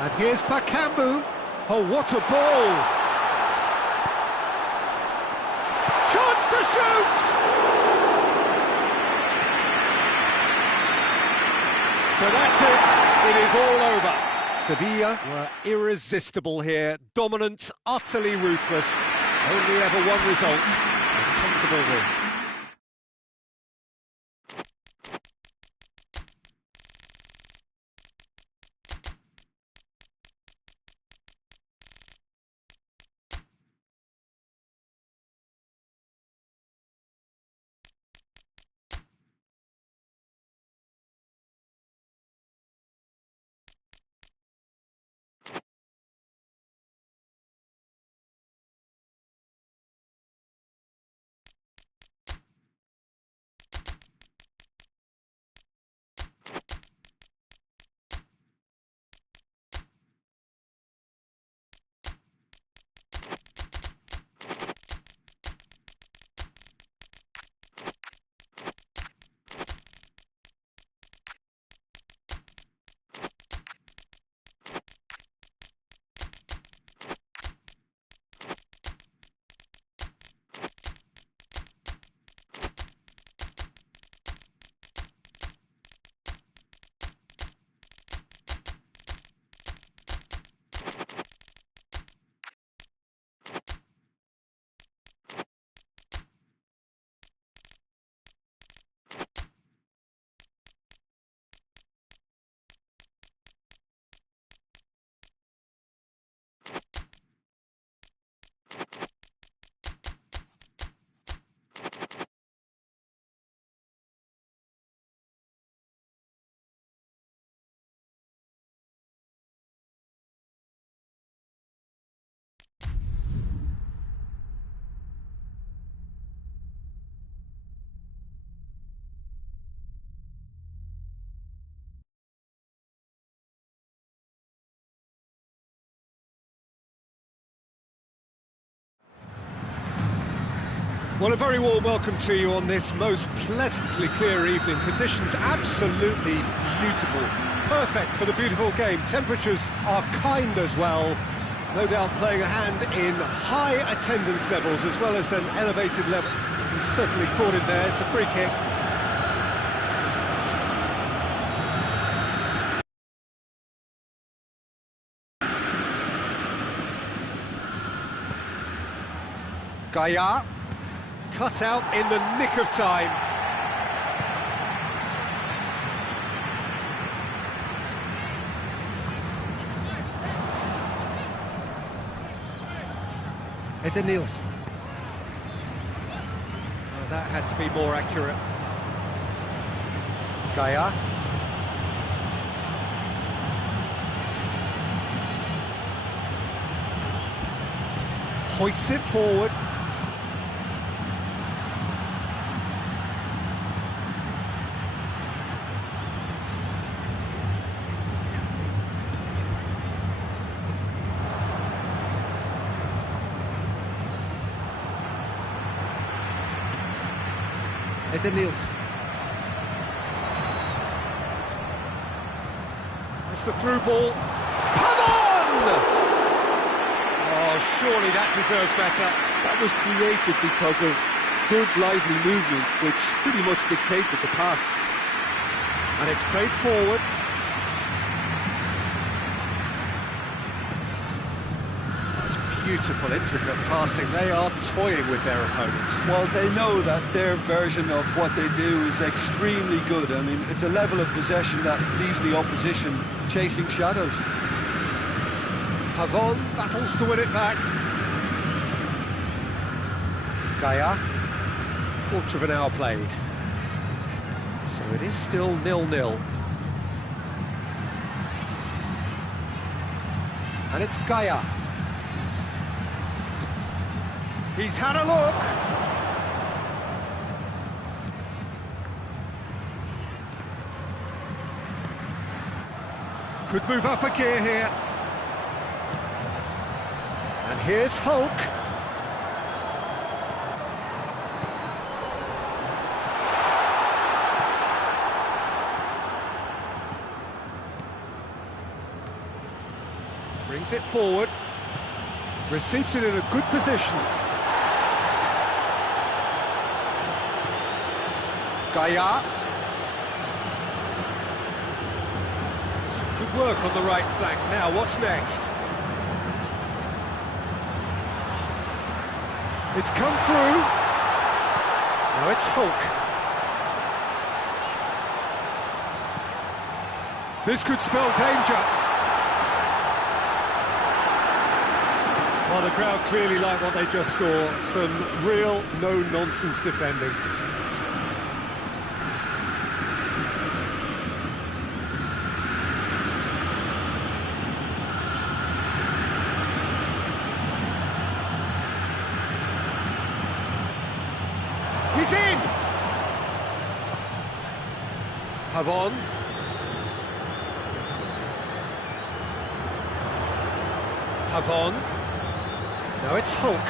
And here's Bakambu. Oh, what a ball! Chance to shoot! So that's it. It is all over. Sevilla were irresistible here. Dominant, utterly ruthless. Only ever one result. A comfortable win. Well, a very warm welcome to you on this most pleasantly clear evening. Conditions absolutely beautiful. Perfect for the beautiful game. Temperatures are kind as well. No doubt playing a hand in high attendance levels as well as an elevated level. He's certainly caught him there. It's a free kick. Gaia. Cut out in the nick of time. Eder Nielsen. Oh, that had to be more accurate. Gaia. Hoists it forward. Edenilson. It's the through ball. Pavon! Oh, surely that deserved better. That was created because of good, lively movement, which pretty much dictated the pass. And it's played forward. Beautiful, intricate passing. They are toying with their opponents. Well, they know that their version of what they do is extremely good. I mean, it's a level of possession that leaves the opposition chasing shadows. Pavon battles to win it back. Gaia, quarter of an hour played. So it is still 0-0. And it's Gaia. He's had a look. Could move up a gear here. And here's Hulk. Brings it forward. Receives it in a good position. Gaia. Some good work on the right flank. Now, what's next? It's come through. Now it's Hulk. This could spell danger. Well, the crowd clearly like what they just saw. Some real no-nonsense defending. He's in! Pavon. Pavon. Now it's Hulk.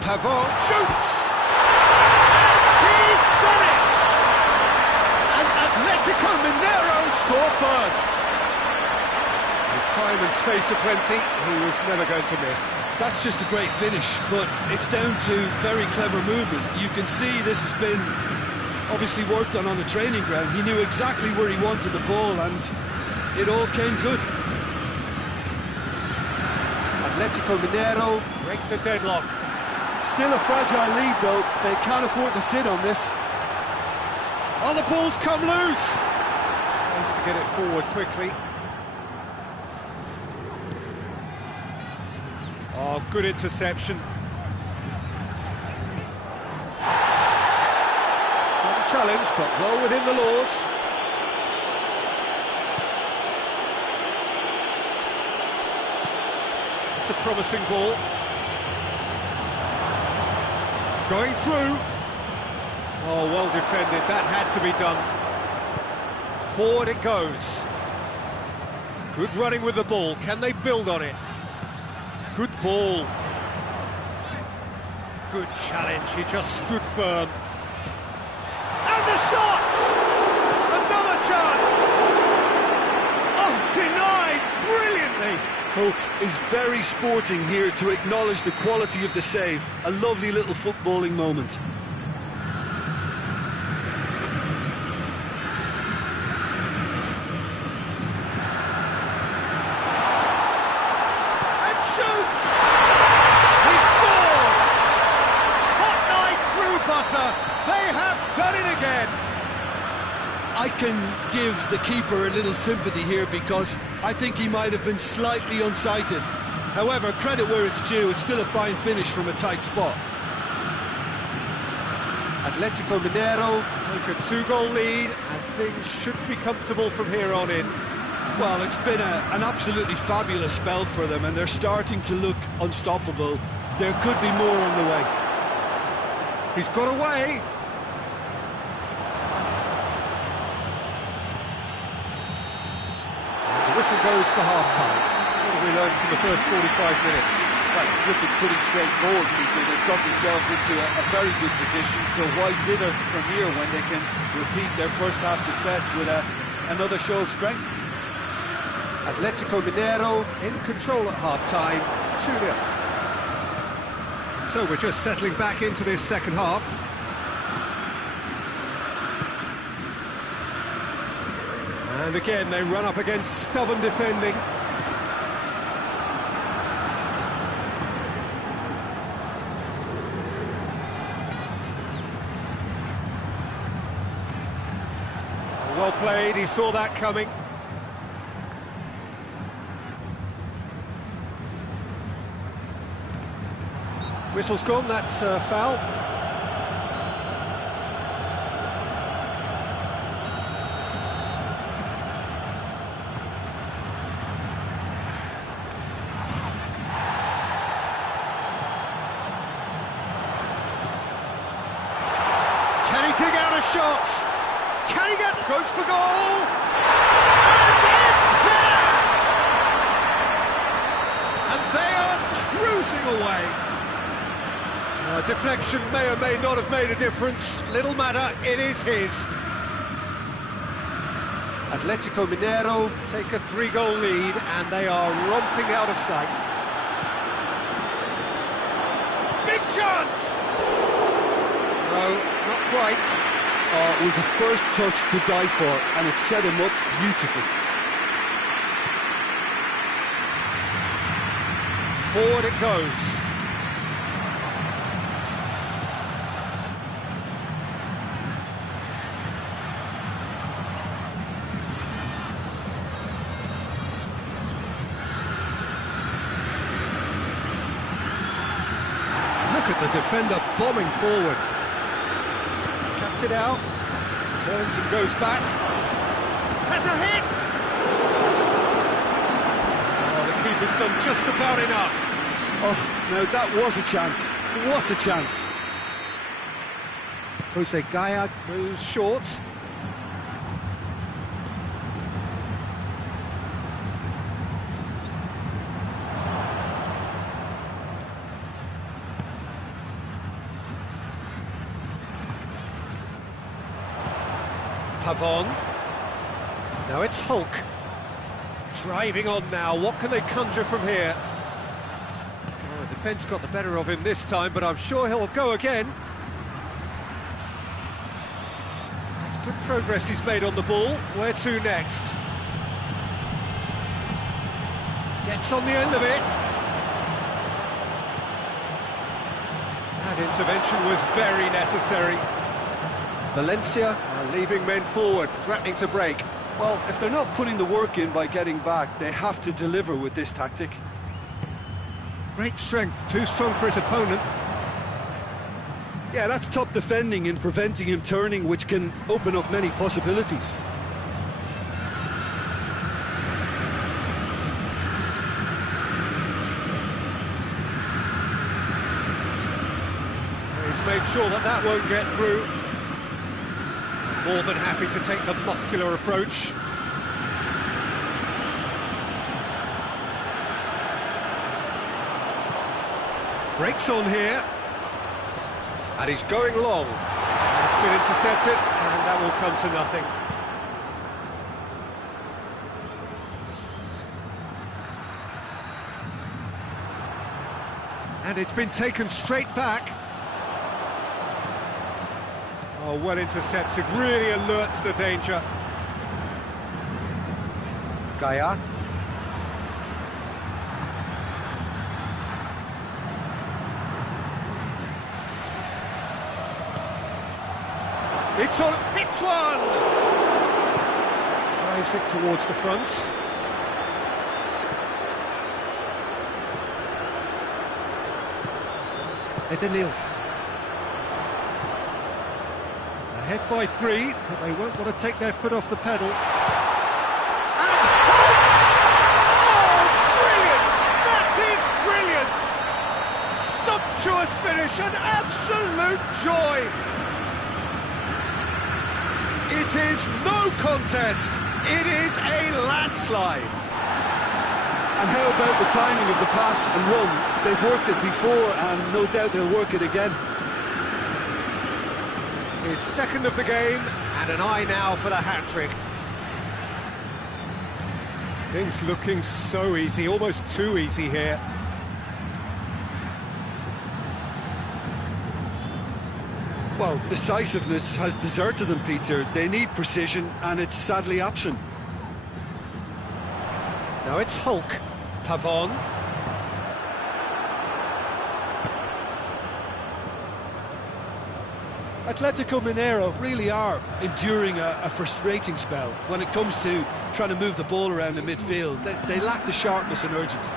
Pavon shoots! And he's done it! And Atletico Mineiro score first. With time and space aplenty, he was never going to miss. That's just a great finish, but it's down to very clever movement. You can see this has been obviously worked on the training ground. He knew exactly where he wanted the ball, and it all came good. Atletico Mineiro break the deadlock. Still a fragile lead, though. They can't afford to sit on this. Oh, the ball's come loose! Tries to get it forward quickly. Oh, good interception. Strong challenge, but well within the laws. It's a promising ball. Going through. Oh, well defended. That had to be done. Forward it goes. Good running with the ball. Can they build on it? Good ball. Good challenge. He just stood firm. And the shot! Another chance! Oh, denied brilliantly. Hulk is very sporting here to acknowledge the quality of the save. A lovely little footballing moment. And shoots! He scored! Hot knife through butter. They have done it again. I can give the keeper a little sympathy here because I think he might have been slightly unsighted. However, credit where it's due, it's still a fine finish from a tight spot. Atletico Mineiro take a 2-goal lead, and things should be comfortable from here on in. Well, it's been an absolutely fabulous spell for them, and they're starting to look unstoppable. There could be more on the way. He's got away. And the whistle goes for half-time. What have we learned from the first 45 minutes? Well, it's looking pretty straightforward, Peter. They've got themselves into a very good position, so why dither from here when they can repeat their first half success with another show of strength? Atletico Mineiro in control at half-time, 2-0. So we're just settling back into this second half. And again, they run up against stubborn defending. Well played, he saw that coming. Whistle's gone, that's foul. Can he dig out a shot? Can he get... Goes for goal! And it's there! And they are cruising away. Deflection may or may not have made a difference. Little matter, it is his. Atletico Mineiro take a 3-goal lead and they are romping out of sight. Big chance! No, not quite. Oh, it was the first touch to die for, and it set him up beautifully. Forward it goes. Look at the defender bombing forward. Cuts it out, turns and goes back. Has a hit! Oh, the keeper's done just about enough. Oh, now that was a chance. What a chance. Jose Gaya goes short. Pavon. Now it's Hulk. Driving on now, what can they conjure from here? Oh, the defence got the better of him this time, but I'm sure he'll go again. That's good progress he's made on the ball. Where to next? Gets on the end of it. That intervention was very necessary. Valencia are leaving men forward, threatening to break. Well, if they're not putting the work in by getting back, they have to deliver with this tactic. Great strength, too strong for his opponent. Yeah, that's top defending and preventing him turning, which can open up many possibilities. He's made sure that that won't get through. More than happy to take the muscular approach. Breaks on here. And he's going long. It's been intercepted, and that will come to nothing. And it's been taken straight back. Oh, well intercepted, really alert to the danger. Gaya. It's on, hits one! Drives it towards the front. Edenilson. Ahead by 3, but they won't want to take their foot off the pedal. And sumptuous finish, an absolute joy. It is no contest, it is a landslide. And how about the timing of the pass and run? They've worked it before and no doubt they'll work it again. His second of the game, and an eye now for the hat-trick. Things looking so easy, almost too easy here. Well, decisiveness has deserted them, Peter. They need precision, and it's sadly absent. Now it's Hulk. Pavon. Atletico Mineiro really are enduring a frustrating spell when it comes to trying to move the ball around the midfield. They lack the sharpness and urgency.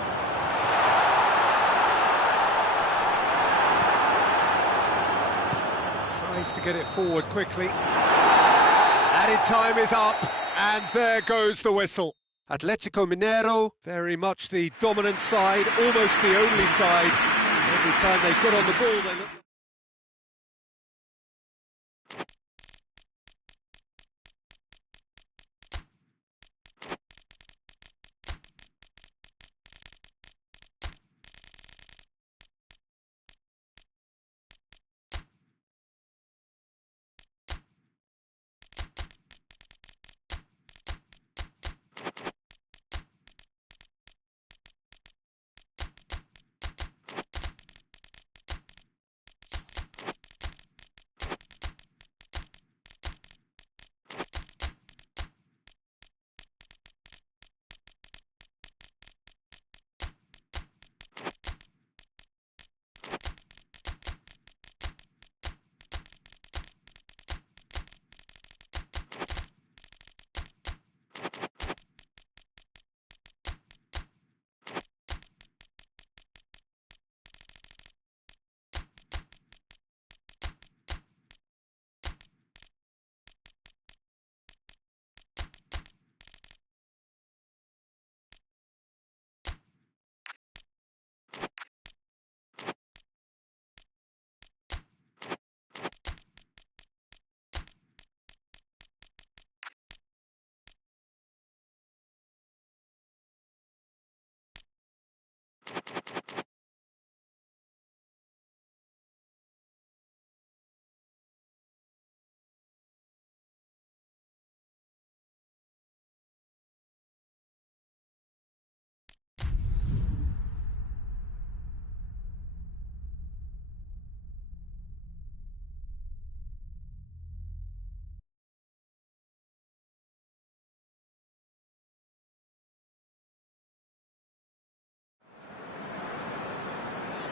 Tries to get it forward quickly. Added time is up, and there goes the whistle. Atletico Mineiro, very much the dominant side, almost the only side. Every time they got on the ball, they looked...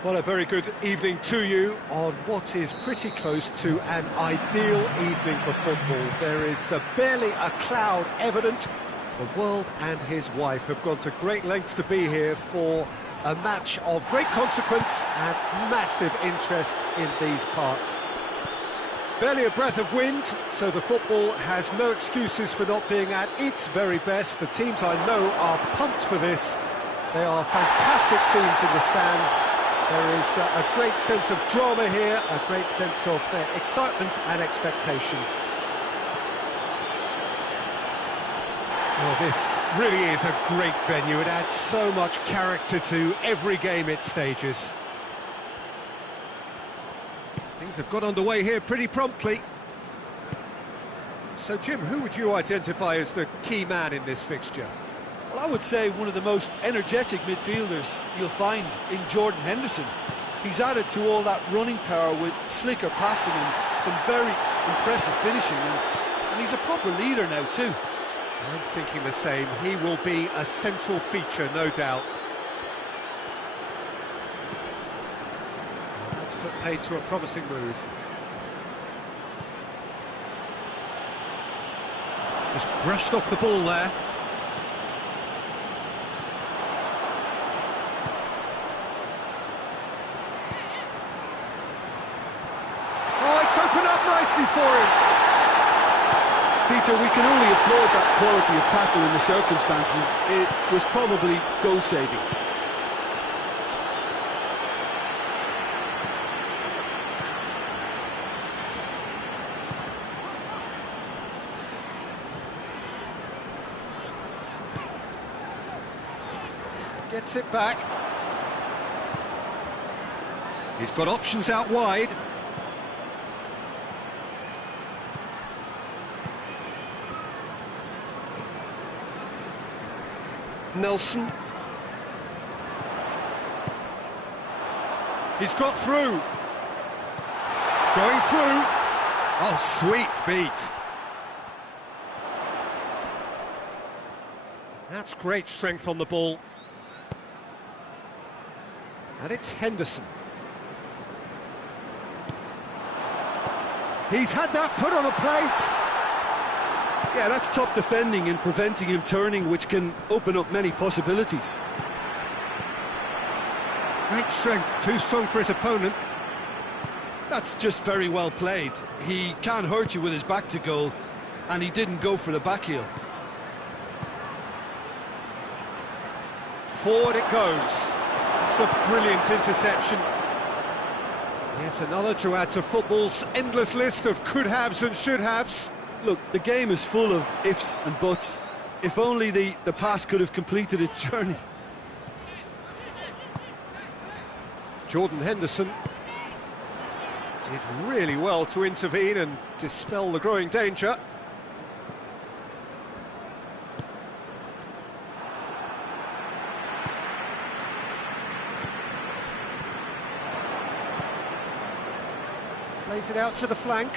Well, a very good evening to you on what is pretty close to an ideal evening for football. There is barely a cloud evident. The world and his wife have gone to great lengths to be here for a match of great consequence and massive interest in these parts. Barely a breath of wind, so the football has no excuses for not being at its very best. The teams I know are pumped for this. They are fantastic scenes in the stands. There is a great sense of drama here, a great sense of excitement and expectation. Well, this really is a great venue. It adds so much character to every game it stages. Things have got underway here pretty promptly. So, Jim, who would you identify as the key man in this fixture? Well, I would say one of the most energetic midfielders you'll find in Jordan Henderson. He's added to all that running power with slicker passing and some very impressive finishing. And he's a proper leader now too. I'm thinking the same. He will be a central feature, no doubt. That's put paid to a promising move. Just brushed off the ball there. Nicely for him. Peter, we can only applaud that quality of tackle in the circumstances. It was probably goal-saving. Gets it back. He's got options out wide. Nelson. He's got through. Going through. Oh, sweet feet. That's great strength on the ball. And it's Henderson. He's had that put on a plate. Yeah, that's top defending and preventing him turning, which can open up many possibilities. Great strength, too strong for his opponent. That's just very well played. He can't hurt you with his back to goal, and he didn't go for the back heel. Forward it goes. It's a brilliant interception. Yet another to add to football's endless list of could-haves and should-haves. Look, the game is full of ifs and buts. If only the pass could have completed its journey. Jordan Henderson did really well to intervene and dispel the growing danger. Plays it out to the flank.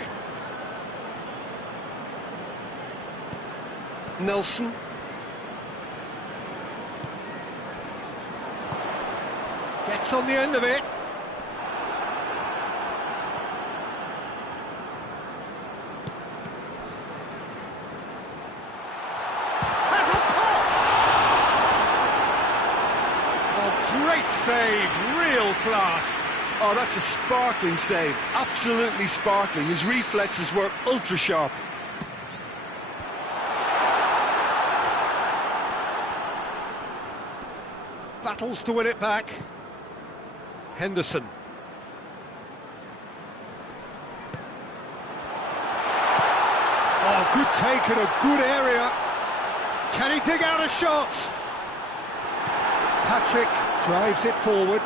Nelson. Gets on the end of it. Has a pop! Oh, great save, real class. Oh, that's a sparkling save, absolutely sparkling. His reflexes were ultra sharp. Battles to win it back. Henderson. Oh, good take in a good area. Can he dig out a shot? Patrick drives it forward.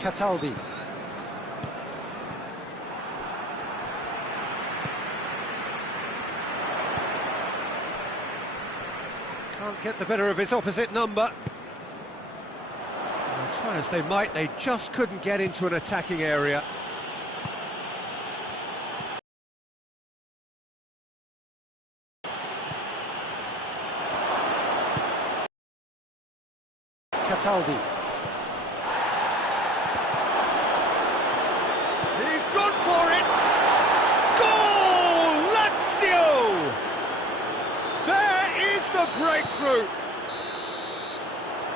Cataldi. Can't get the better of his opposite number. And try as they might, they just couldn't get into an attacking area. Cataldi. He's gone for it! Goal! Lazio! There is the breakthrough!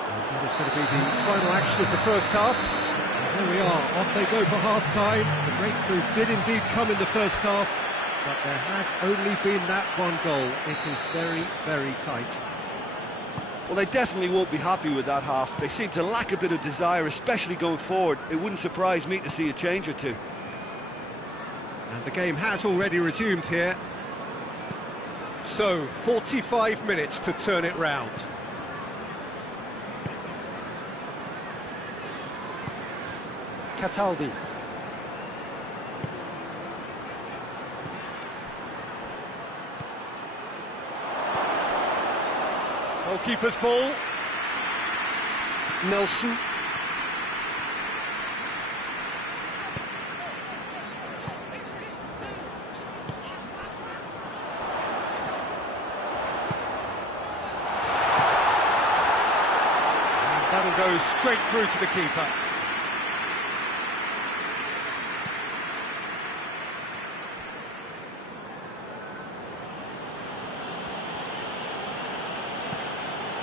And that is going to be the final action of the first half. And there we are, off they go for half-time. The breakthrough did indeed come in the first half, but there has only been that one goal. It is very, very tight. Well, they definitely won't be happy with that half. They seem to lack a bit of desire, especially going forward. It wouldn't surprise me to see a change or two. And the game has already resumed here. So, 45 minutes to turn it round. Cataldi. Goalkeeper's ball. Nelson. And that'll go straight through to the keeper.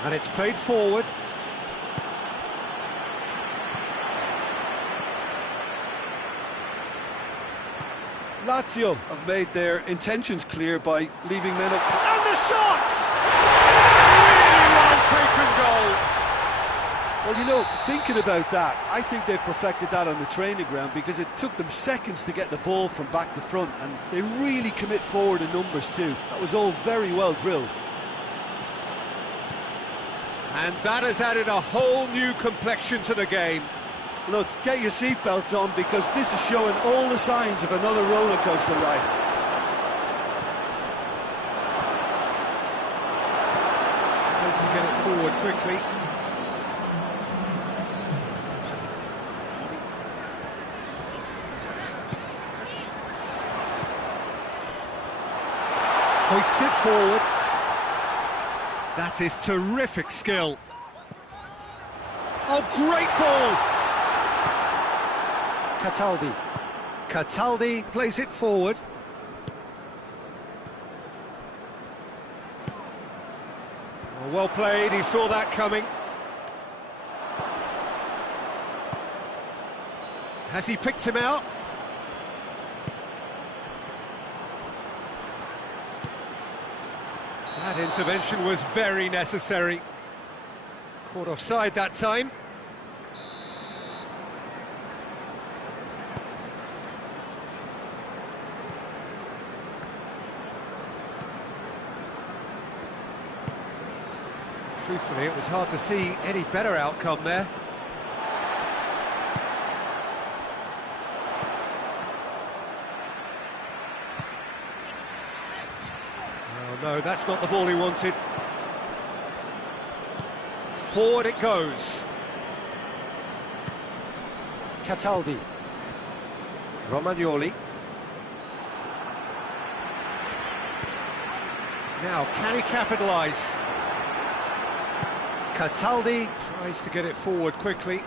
And it's played forward. Lazio have made their intentions clear by leaving men up front. And the shot! Really well taken goal. Well, you know, thinking about that, I think they've perfected that on the training ground because it took them seconds to get the ball from back to front, and they really commit forward in numbers too. That was all very well drilled. And that has added a whole new complexion to the game. Look, get your seatbelts on because this is showing all the signs of another roller coaster ride. Supposed to get it forward quickly. Hoists it forward. That is terrific skill. Oh, great ball! Cataldi. Cataldi plays it forward. Oh, well played, he saw that coming. Has he picked him out? That intervention was very necessary. Caught offside that time. Truthfully, it was hard to see any better outcome there. Oh no, that's not the ball he wanted. Forward it goes. Cataldi. Romagnoli. Now, can he capitalise? Cataldi tries to get it forward quickly.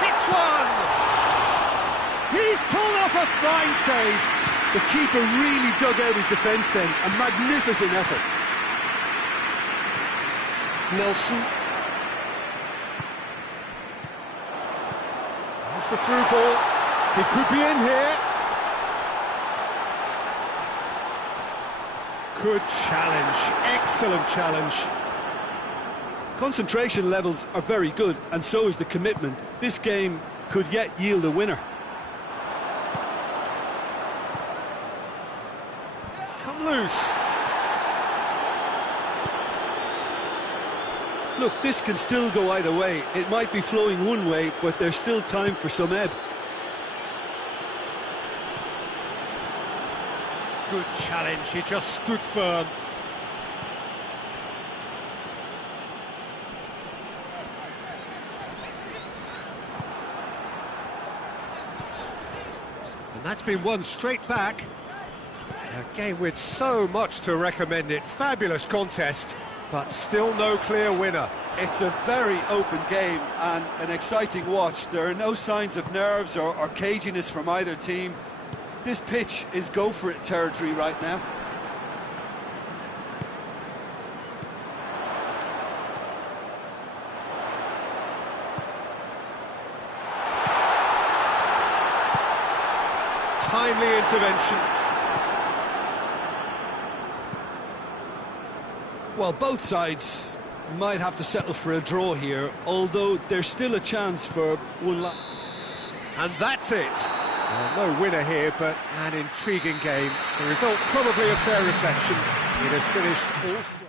Hits one! He's pulled off a fine save. The keeper really dug out his defence then, a magnificent effort. Nelson. That's the through ball. He could be in here. Good challenge, excellent challenge. Concentration levels are very good, and so is the commitment. This game could yet yield a winner. It's come loose. Look, this can still go either way. It might be flowing one way, but there's still time for some ebb. Good challenge, he just stood firm. And that's been won straight back. A game with so much to recommend it. Fabulous contest, but still no clear winner. It's a very open game and an exciting watch. There are no signs of nerves or caginess from either team. This pitch is go-for-it territory right now. Timely intervention. Well, both sides might have to settle for a draw here, although there's still a chance for one lap. And that's it. Well, no winner here, but an intriguing game. The result probably a fair reflection. It has finished all square.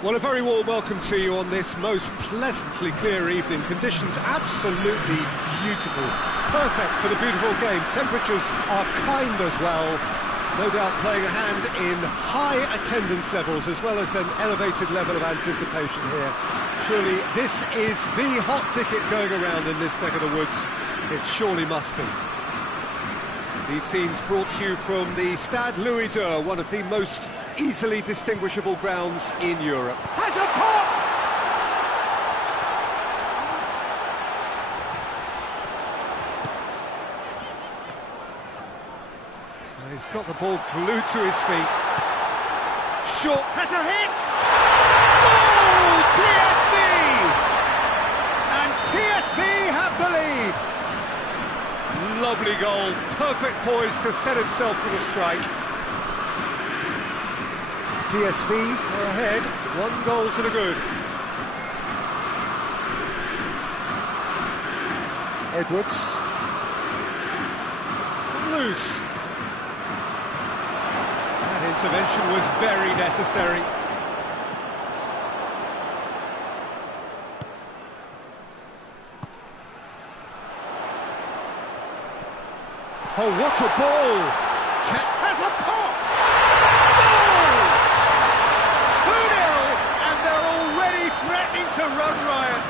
Well, a very warm welcome to you on this most pleasantly clear evening. Conditions absolutely beautiful. Perfect for the beautiful game. Temperatures are kind as well. No doubt playing a hand in high attendance levels as well as an elevated level of anticipation here. Surely this is the hot ticket going around in this neck of the woods. It surely must be. These scenes brought to you from the Stade Louis II, one of the most easily distinguishable grounds in Europe. Has a pop! He's got the ball glued to his feet. Short has a hit! Goal! PSV! And PSV have the lead. Lovely goal, perfect poise to set himself for the strike. PSV are ahead, 1 goal to the good. Edwards. It's come loose. That intervention was very necessary. Oh, what a ball! Has a pop! Goal! 2-0, and they're already threatening to run riot.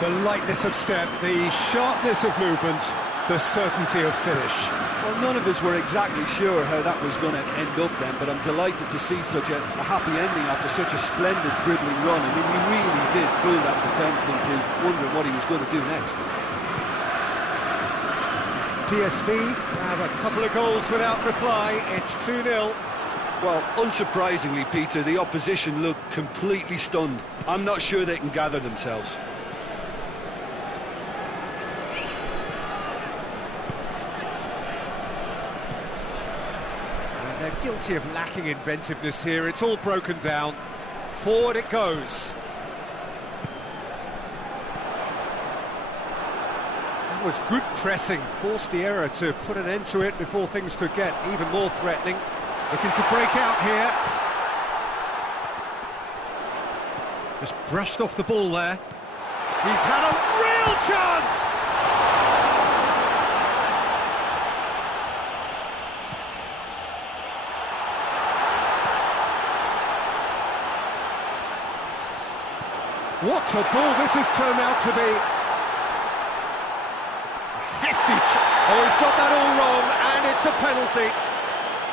The lightness of step, the sharpness of movement, the certainty of finish. Well, none of us were exactly sure how that was going to end up then, but I'm delighted to see such a happy ending after such a splendid dribbling run. I mean, he really did fool that defence into wondering what he was going to do next. PSV have a couple of goals without reply. It's 2-0. Well, unsurprisingly, Peter, the opposition look completely stunned. I'm not sure they can gather themselves. And they're guilty of lacking inventiveness here. It's all broken down. Forward it goes. Was good pressing, forced the error to put an end to it before things could get even more threatening. Looking to break out here. Just brushed off the ball there. He's had a real chance! What a ball this has turned out to be. Oh, he's got that all wrong, and it's a penalty.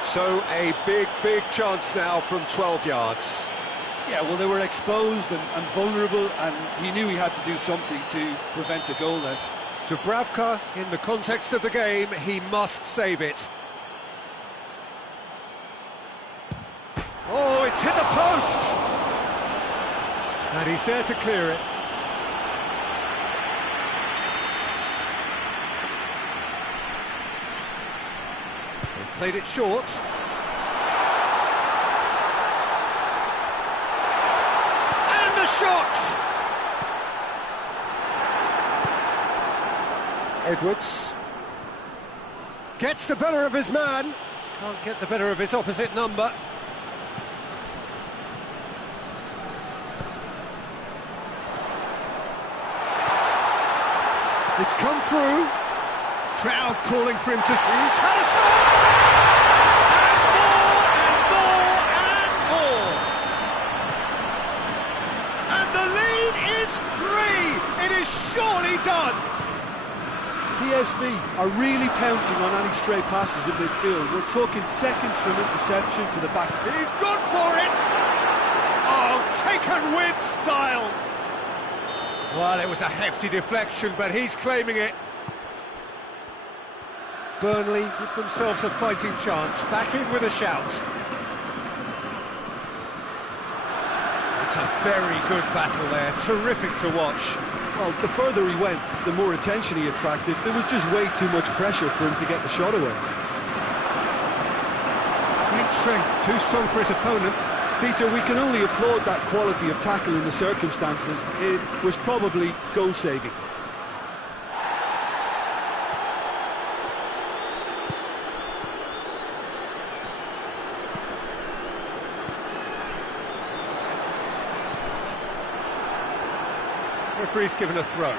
So a big chance now from 12 yards. Yeah, well, they were exposed and vulnerable, and he knew he had to do something to prevent a goal then. Dubravka, in the context of the game, he must save it. Oh, it's hit the post! And he's there to clear it. Played it short. And the shot! Edwards gets the better of his man. Can't get the better of his opposite number. It's come through. Crowd calling for him to... He's had a shot! And more! And the lead is 3! It is surely done! PSV are really pouncing on any stray passes in midfield. We're talking seconds from interception to the back. He's gone for it! Oh, taken with style! Well, it was a hefty deflection, but he's claiming it. Burnley give themselves a fighting chance, back in with a shout. It's a very good battle there, terrific to watch. Well, the further he went, the more attention he attracted. There was just way too much pressure for him to get the shot away. Great strength, too strong for his opponent. Peter, we can only applaud that quality of tackle in the circumstances. It was probably goal-saving. Referee's given a throw.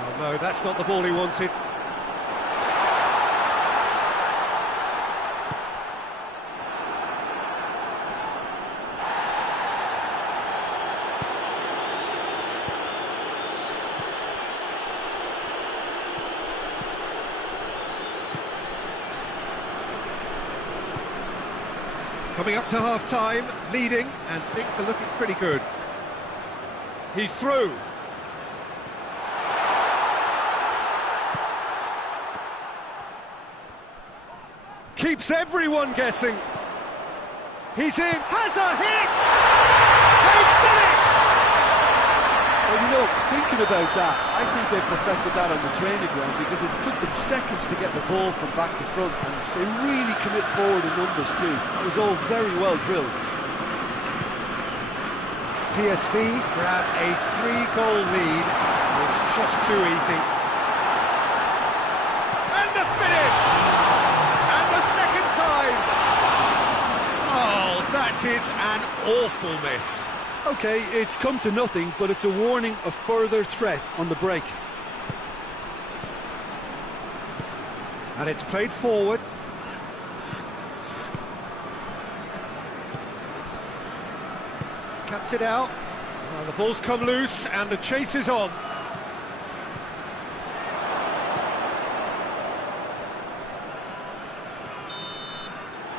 Oh, no, that's not the ball he wanted. Coming up to half-time, leading, and things are looking pretty good. He's through. Keeps everyone guessing. He's in, has a hit! They've done it! Well, you know, thinking about that, I think they perfected that on the training ground because it took them seconds to get the ball from back to front, and they really commit forward in numbers too. It was all very well drilled. PSV grab a 3-goal lead. It's just too easy. And the finish! And the second time! Oh, that is an awful miss. Okay, it's come to nothing, but it's a warning of further threat on the break. And it's played forward. Cuts it out. Well, the ball's come loose and the chase is on.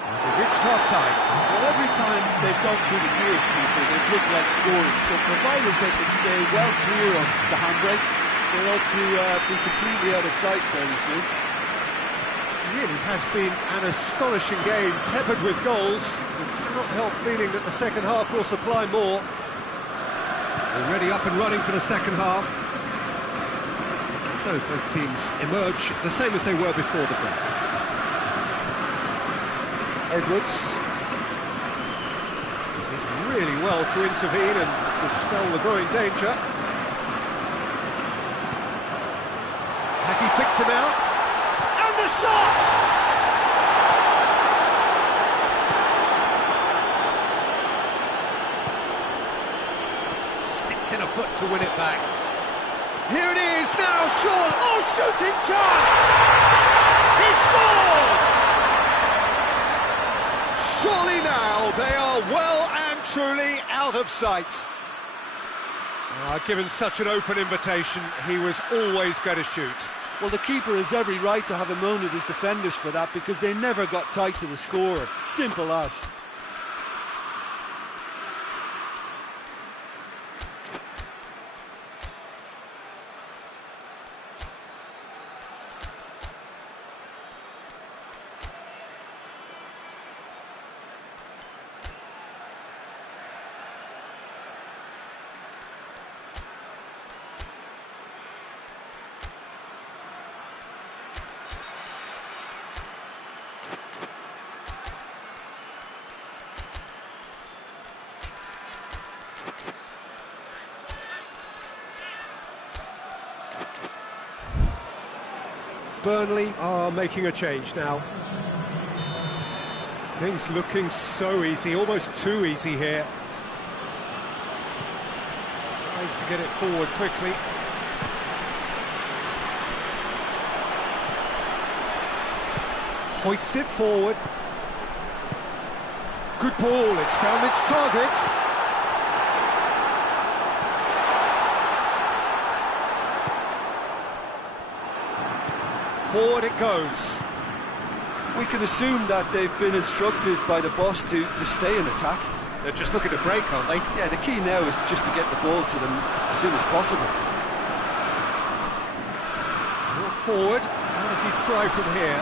And we've reached half-time. Well, every time they've gone through the gears, Peter, they've looked like scoring. So provided they can stay well clear of the handbrake, they ought to be completely out of sight fairly soon. It really has been an astonishing game, peppered with goals. You cannot help feeling that the second half will supply more. Already up and running for the second half. So both teams emerge the same as they were before the break. Edwards did really well to intervene and dispel the growing danger. Has he picked him out? And the shot! Sticks in a foot to win it back. Here it is now, Sean. Oh, shooting chance! He scores! Surely now they are well and truly out of sight. Given such an open invitation, he was always going to shoot. Well, the keeper has every right to have a moan at his defenders for that because they never got tight to the scorer. Simple as. Burnley are making a change now. Things looking so easy, almost too easy here. Tries to get it forward quickly. Hoists it forward. Good ball, it's found its target. Forward it goes. We can assume that they've been instructed by the boss to stay in attack. They're just looking to break, aren't they? Yeah, the key now is just to get the ball to them as soon as possible. Forward. How does he try from here?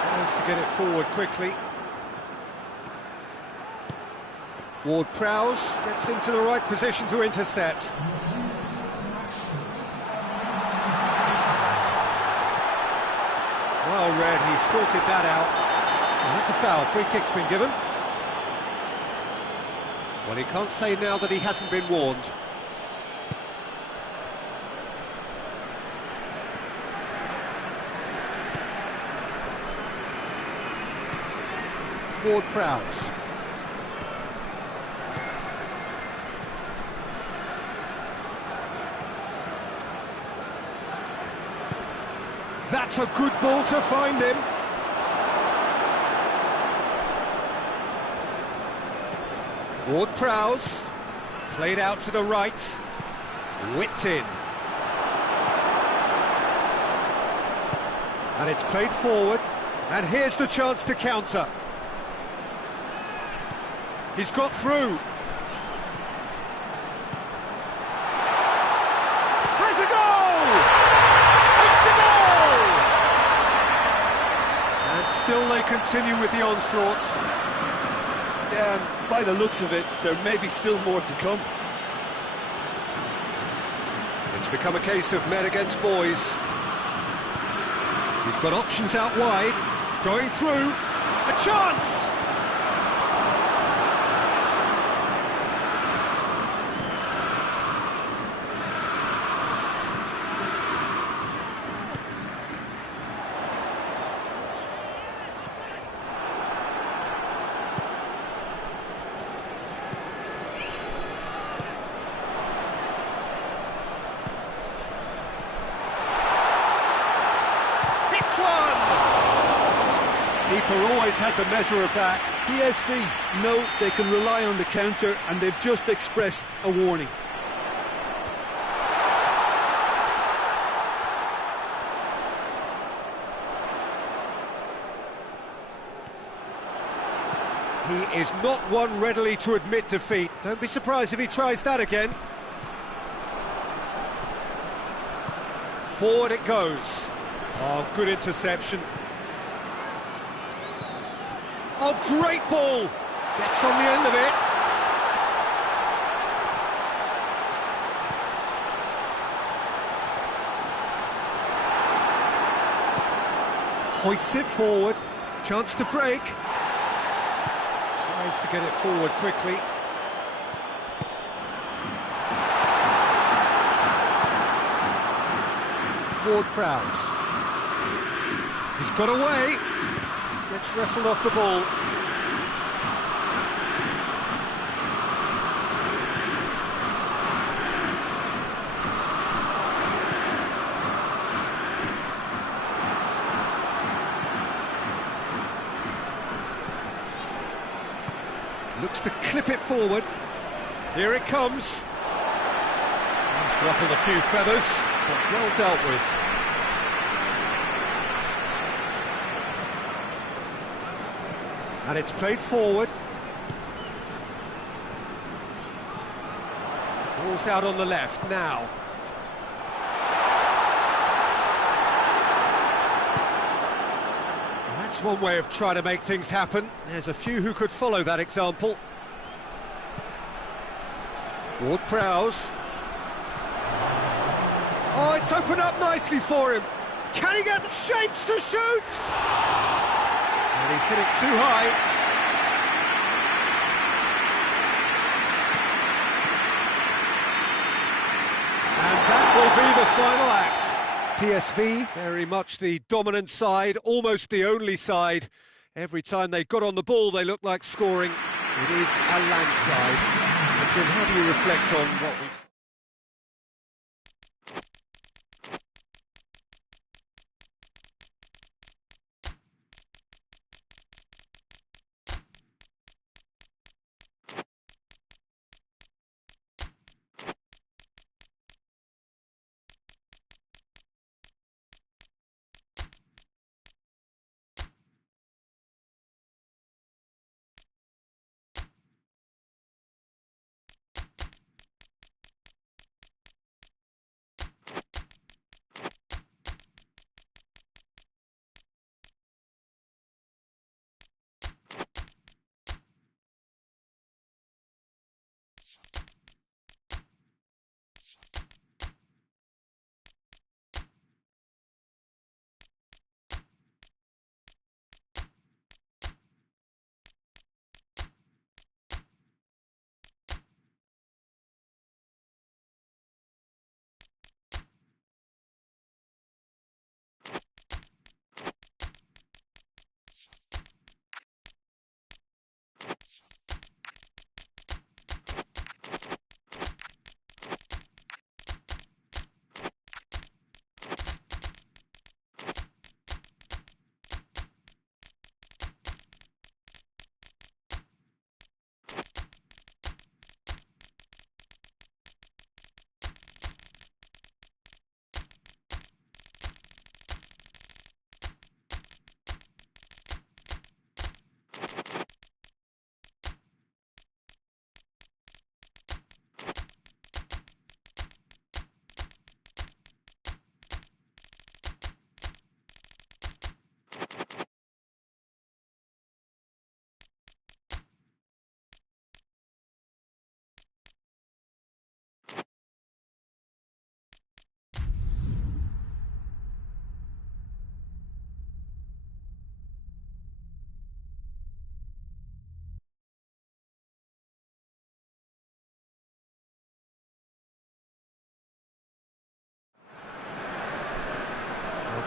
Tries to get it forward quickly. Ward-Prowse gets into the right position to intercept. Well read, he sorted that out. And that's a foul, free kick's been given. Well, he can't say now that he hasn't been warned. Ward-Prowse. That's a good ball to find him. Ward-Prowse, played out to the right, whipped in. And it's played forward, and here's the chance to counter. He's got through. Has a goal! It's a goal! And still they continue with the onslaughts. Yeah, and by the looks of it, there may be still more to come. It's become a case of men against boys. He's got options out wide, going through, a chance! Keeper always had the measure of that. PSV know they can rely on the counter, and they've just expressed a warning. He is not one readily to admit defeat. Don't be surprised if he tries that again. Forward it goes. Oh, good interception. Oh, great ball! Gets on the end of it. Hoists it forward. Chance to break. Tries to get it forward quickly. Ward-Prowse. He's got away. Gets wrestled off the ball. Looks to clip it forward. Here it comes. He's ruffled a few feathers, but well dealt with. And it's played forward. Ball's out on the left now. Well, that's one way of trying to make things happen. There's a few who could follow that example. Ward-Prowse. Oh, it's opened up nicely for him. Can he get the shapes to shoot? And he's hit it too high. And that will be the final act. PSV, very much the dominant side, almost the only side. Every time they got on the ball, they looked like scoring. It is a landslide. So, Jim, how do you reflect on what we've...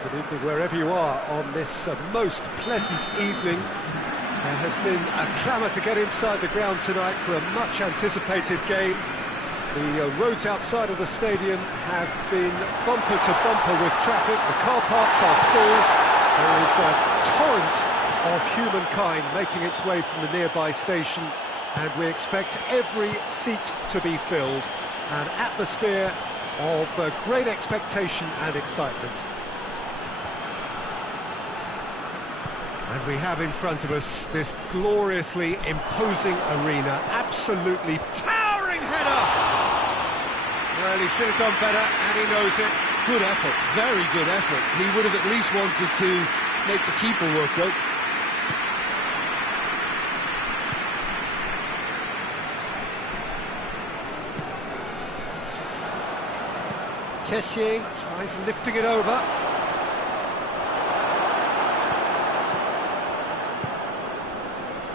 Good evening wherever you are on this most pleasant evening. There has been a clamour to get inside the ground tonight for a much-anticipated game. The roads outside of the stadium have been bumper to bumper with traffic. The car parks are full. There is a torrent of humankind making its way from the nearby station, and we expect every seat to be filled. An atmosphere of great expectation and excitement. And we have in front of us this gloriously imposing arena. Absolutely towering header! Well, he should have done better, and he knows it. Good effort, very good effort. He would have at least wanted to make the keeper work, though. Kessié tries lifting it over.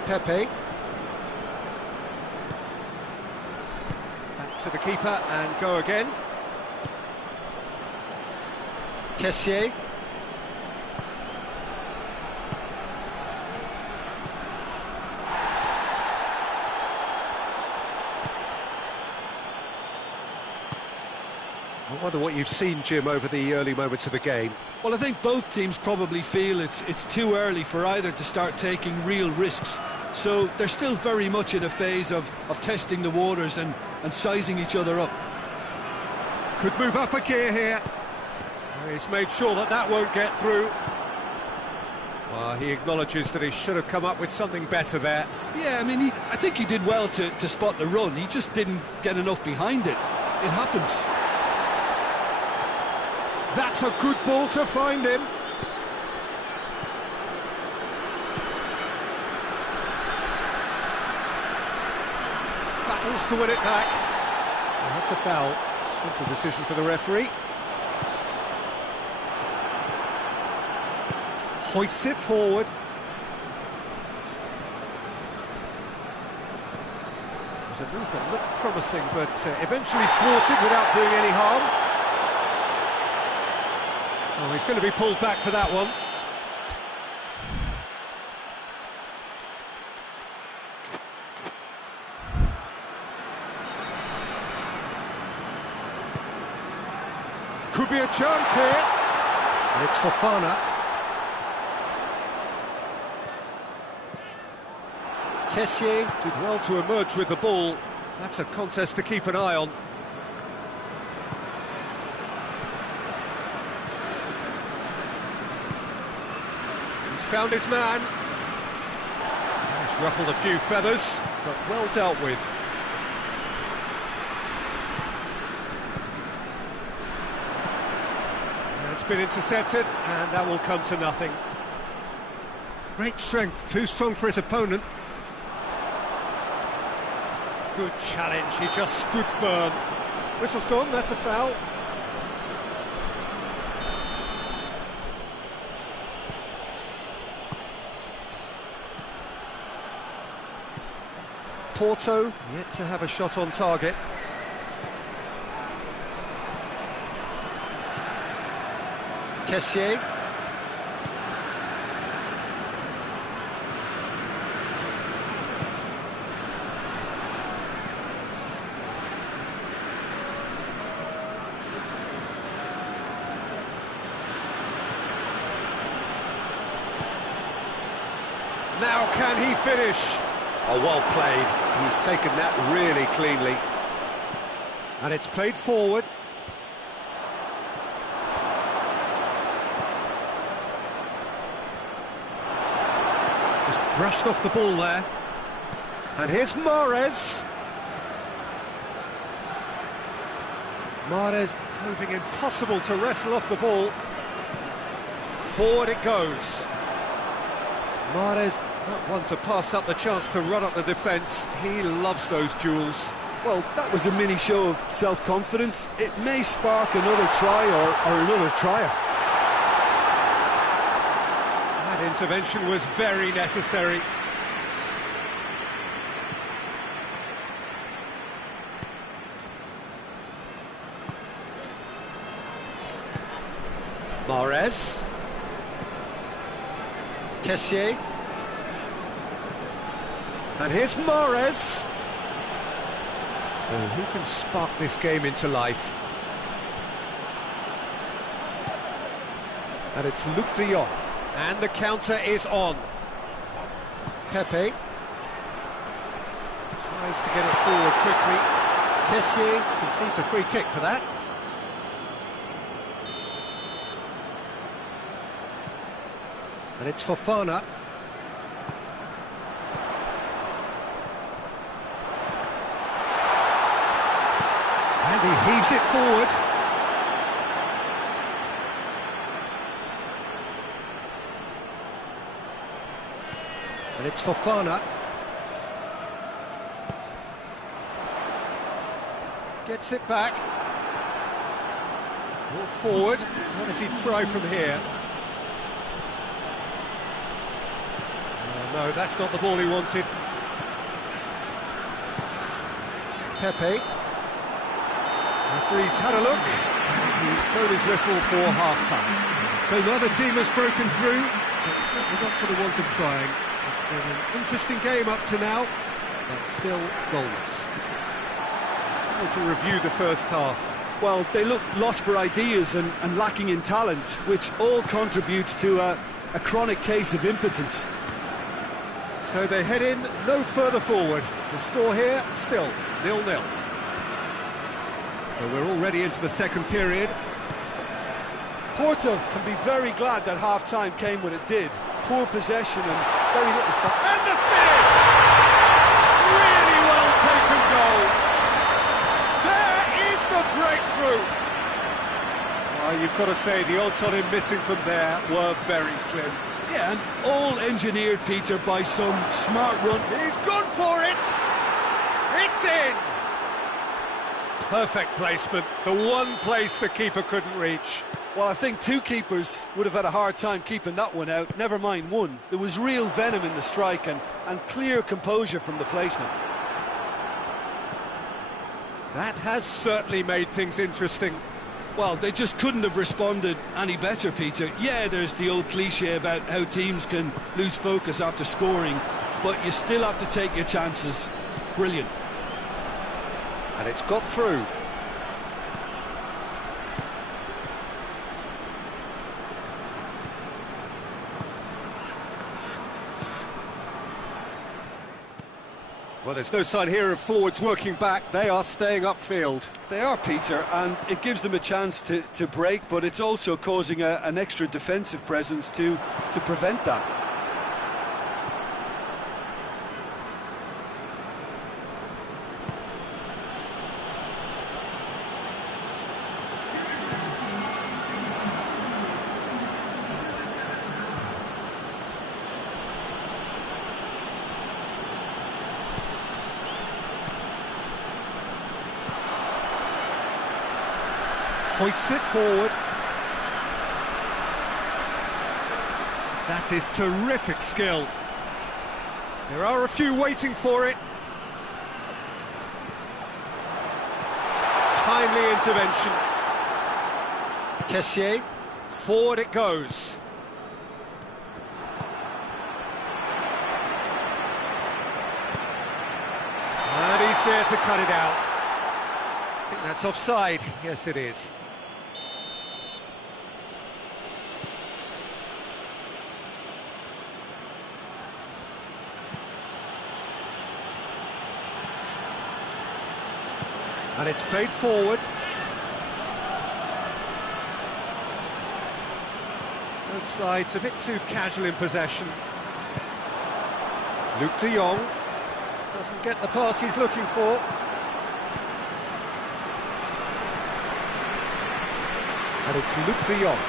Pepe. Back to the keeper and go again. Kessié. I wonder what you've seen, Jim, over the early moments of the game. Well, I think both teams probably feel it's too early for either to start taking real risks. So they're still very much in a phase of testing the waters and sizing each other up. Could move up a gear here. He's made sure that won't get through. Well, he acknowledges that he should have come up with something better there. Yeah, I mean, I think he did well to spot the run. He just didn't get enough behind it. It happens. That's a good ball to find him. Battles to win it back. Well, that's a foul. Simple decision for the referee. Hoists it forward. It was a move that looked promising, but eventually thwarted without doing any harm. Oh, he's going to be pulled back for that one. Could be a chance here. And it's Fofana. Kessié did well to emerge with the ball. That's a contest to keep an eye on. He's found his man. He's ruffled a few feathers, but well dealt with. It's been intercepted, and that will come to nothing. Great strength, too strong for his opponent. Good challenge, he just stood firm. Whistle's gone, that's a foul. Porto yet to have a shot on target. Kessié. Now can he finish? Oh, well played. He's taken that really cleanly. And it's played forward. Just brushed off the ball there. And here's Mahrez. Mahrez proving impossible to wrestle off the ball. Forward it goes. Mahrez not one to pass up the chance to run up the defence. He loves those duels. Well, that was a mini show of self-confidence. It may spark another try or another trier. That intervention was very necessary. Mahrez. Kessié. And here's Mahrez. So who can spark this game into life? And it's Luuk de Jong. And the counter is on. Pepe. Tries to get it forward quickly. Kessié concedes a free kick for that. And it's Fofana. And he heaves it forward. And it's Fofana. Gets it back. Brought forward. What does he try from here? No, that's not the ball he wanted. Pepe. Referee's had a look, and he's blown his whistle for half-time. So neither team has broken through, but certainly not for the want of trying. It's been an interesting game up to now, but still goalless. To review the first half. Well, they look lost for ideas and lacking in talent, which all contributes to a chronic case of impotence. So they head in no further forward. The score here, still 0-0. So we're already into the second period. Porto can be very glad that half-time came when it did. Poor possession and very little fun. And the finish! Really well taken goal. There is the breakthrough. Well, you've got to say the odds on him missing from there were very slim. Yeah, and all engineered, Peter, by some smart run. He's gone for it! It's in! Perfect placement, the one place the keeper couldn't reach. Well, I think two keepers would have had a hard time keeping that one out, never mind one. There was real venom in the strike and clear composure from the placement. That has certainly made things interesting. Well, they just couldn't have responded any better, Peter. Yeah, there's the old cliche about how teams can lose focus after scoring, but you still have to take your chances. Brilliant. And it's got through. Well, there's no sign here of forwards working back. They are staying upfield. They are, Peter, and it gives them a chance to break, but it's also causing an extra defensive presence to prevent that. Hoists it forward. That is terrific skill. There are a few waiting for it. Timely intervention. Kessié. Forward it goes. And he's there to cut it out. I think that's offside. Yes, it is. And it's played forward. Both sides a bit too casual in possession. Luuk de Jong doesn't get the pass he's looking for. And it's Luuk de Jong.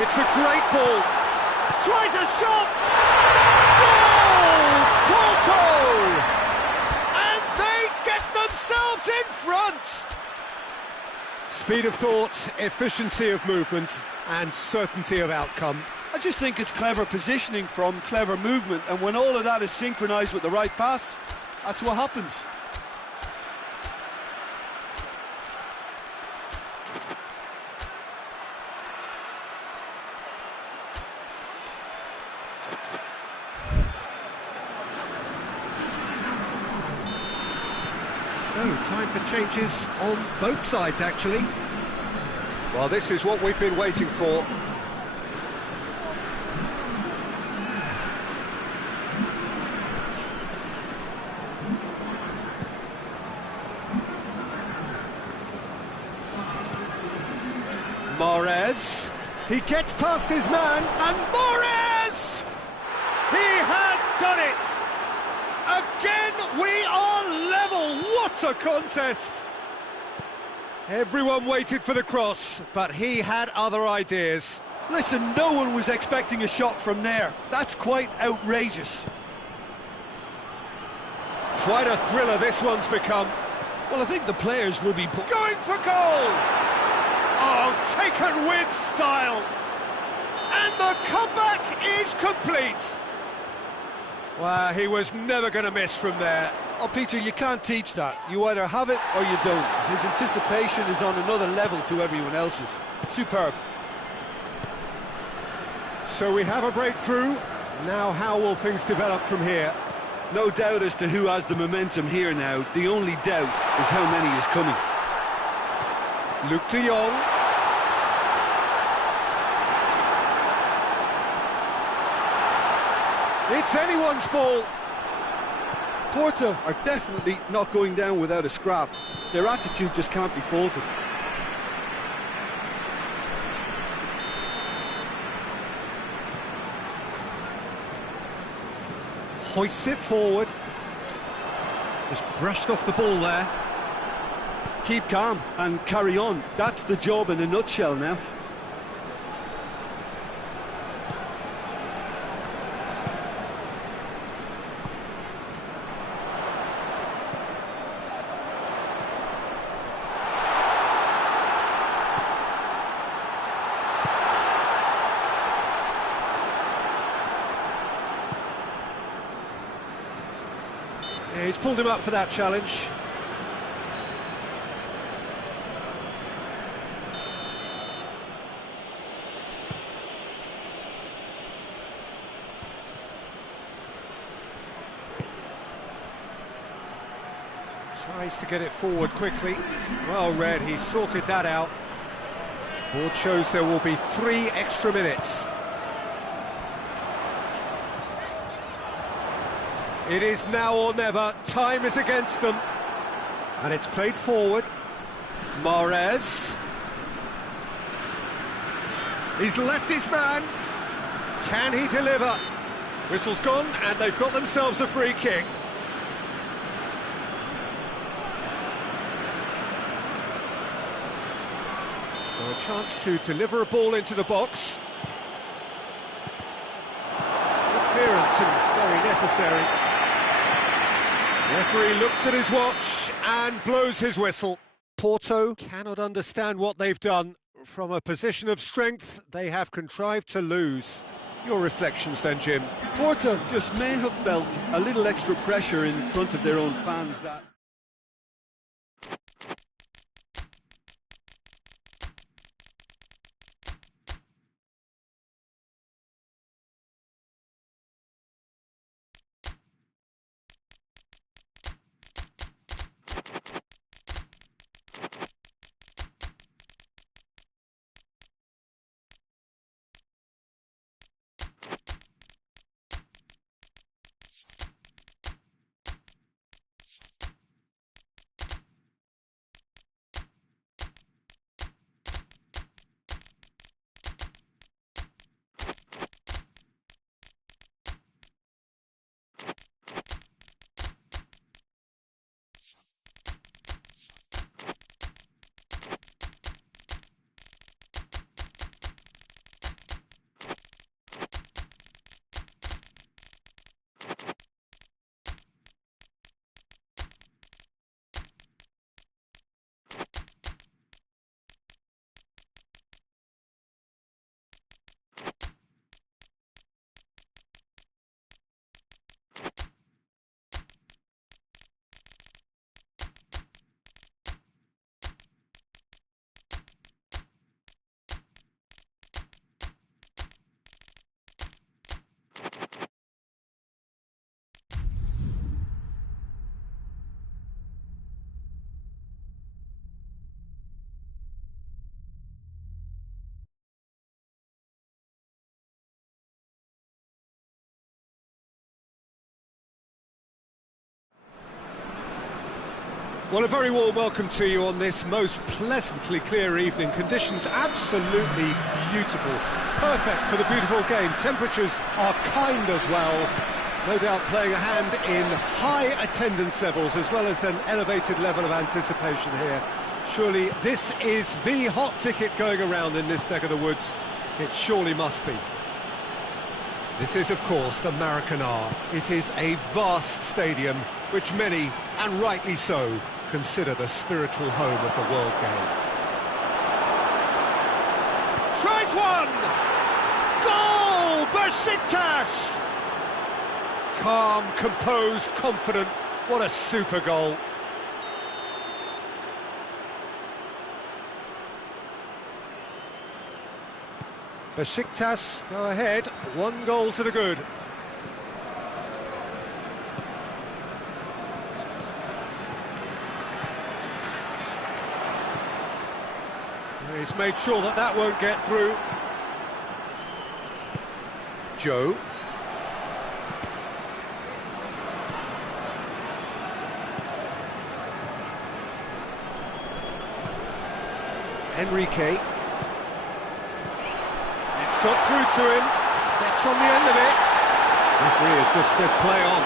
It's a great ball. Tries a shot! Goal! Porto! And they get themselves in front! Speed of thought, efficiency of movement, and certainty of outcome. I just think it's clever positioning from clever movement, and when all of that is synchronised with the right pass, that's what happens. So, time for changes on both sides, actually. Well, this is what we've been waiting for. Mahrez, he gets past his man, and Mahrez! He has done it! Again, we are level! What a contest! Everyone waited for the cross, but he had other ideas. Listen, no one was expecting a shot from there. That's quite outrageous. Quite a thriller this one's become. Well, I think the players will be Going for goal! Oh, taken with style! And the comeback is complete! Well, he was never going to miss from there. Oh, Peter, you can't teach that. You either have it or you don't. His anticipation is on another level to everyone else's. Superb. So we have a breakthrough. Now how will things develop from here? No doubt as to who has the momentum here now. The only doubt is how many is coming. Luke de Jong. It's anyone's ball. Porto are definitely not going down without a scrap. Their attitude just can't be faulted. Hoists it forward. Just brushed off the ball there. Keep calm and carry on. That's the job in a nutshell now. Yeah, he's pulled him up for that challenge. Tries to get it forward quickly. Well read, he sorted that out. Board shows there will be 3 extra minutes. It is now or never. Time is against them. And it's played forward. Mahrez. He's left his man. Can he deliver? Whistle's gone, and they've got themselves a free kick. So a chance to deliver a ball into the box. Good clearance and very necessary. Referee looks at his watch and blows his whistle. Porto cannot understand what they've done. From a position of strength, they have contrived to lose. Your reflections then, Jim? Porto just may have felt a little extra pressure in front of their own fans that... Well, a very warm welcome to you on this most pleasantly clear evening. Conditions absolutely beautiful. Perfect for the beautiful game. Temperatures are kind as well. No doubt playing a hand in high attendance levels as well as an elevated level of anticipation here. Surely this is the hot ticket going around in this neck of the woods. It surely must be. This is, of course, the Maracanã. It is a vast stadium, which many, and rightly so, consider the spiritual home of the world game. Tries one! Goal! Besiktas! Calm, composed, confident. What a super goal. Besiktas go ahead, 1 goal to the good. He's made sure that that won't get through. Joe. Enrique. It's got through to him. Gets on the end of it. Referee has just said play on.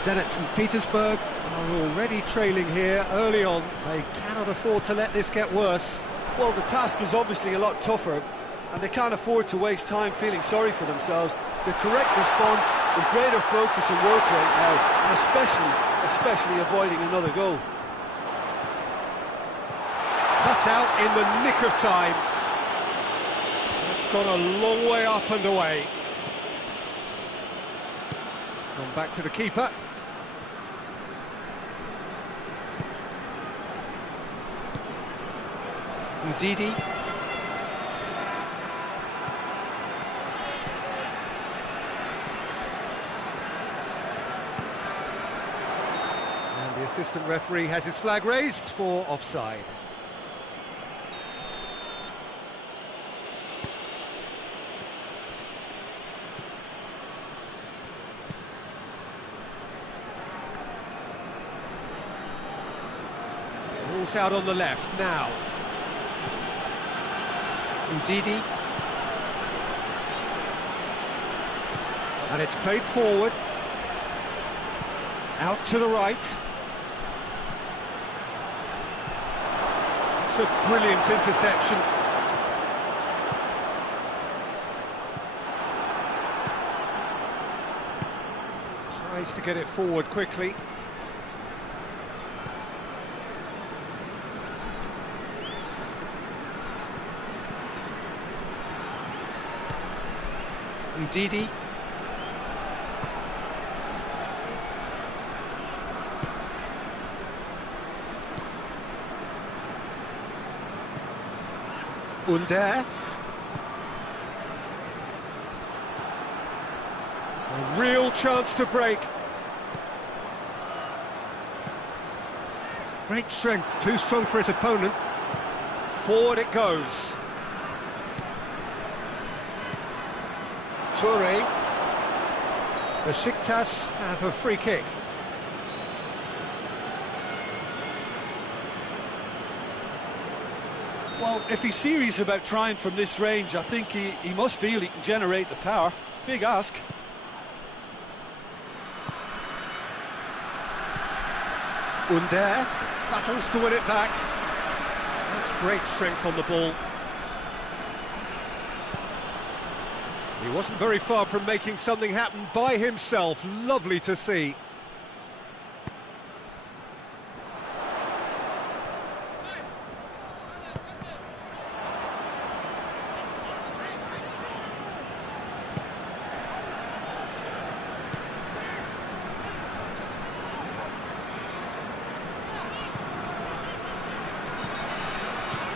Zenit St. Petersburg are already trailing here early on. They cannot afford to let this get worse. Well, the task is obviously a lot tougher, and they can't afford to waste time feeling sorry for themselves. The correct response is greater focus and work rate now, and especially avoiding another goal. Cut out in the nick of time. That's gone a long way up and away. Gone back to the keeper. Ndidi. And the assistant referee has his flag raised for offside. Ball's out on the left now. Ndidi. And it's played forward. Out to the right. It's a brilliant interception. Tries to get it forward quickly. Ndidi. Under. A real chance to break. Great strength, too strong for his opponent. Forward it goes. Toure. Besiktas have a free kick. Well, if he's serious about trying from this range, I think he must feel he can generate the power. Big ask. Under battles to win it back. That's great strength on the ball. He wasn't very far from making something happen by himself. Lovely to see.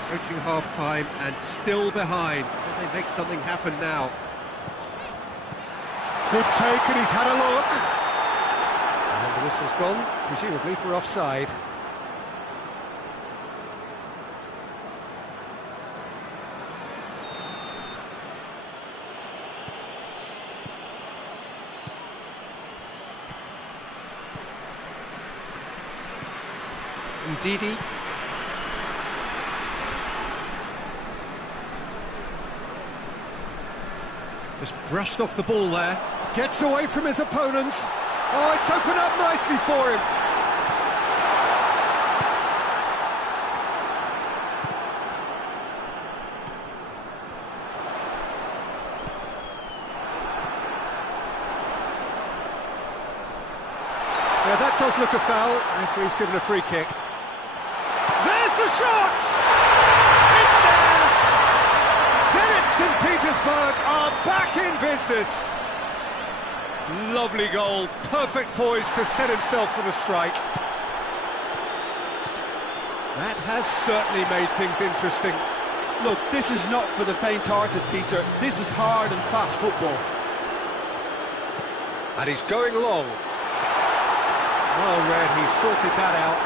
Approaching half-time and still behind. Can they make something happen now? Good take, and he's had a look. And the whistle's gone, presumably for offside. Ndidi. Just brushed off the ball there. Gets away from his opponents. Oh, it's opened up nicely for him. Yeah, that does look a foul. Referee's given a free kick. There's the shot! It's there! Zenit St. Petersburg are back in business. Lovely goal, perfect poise to set himself for the strike. That has certainly made things interesting. Look, this is not for the faint-hearted, Peter. This is hard and fast football. And he's going long. Well read, he's sorted that out.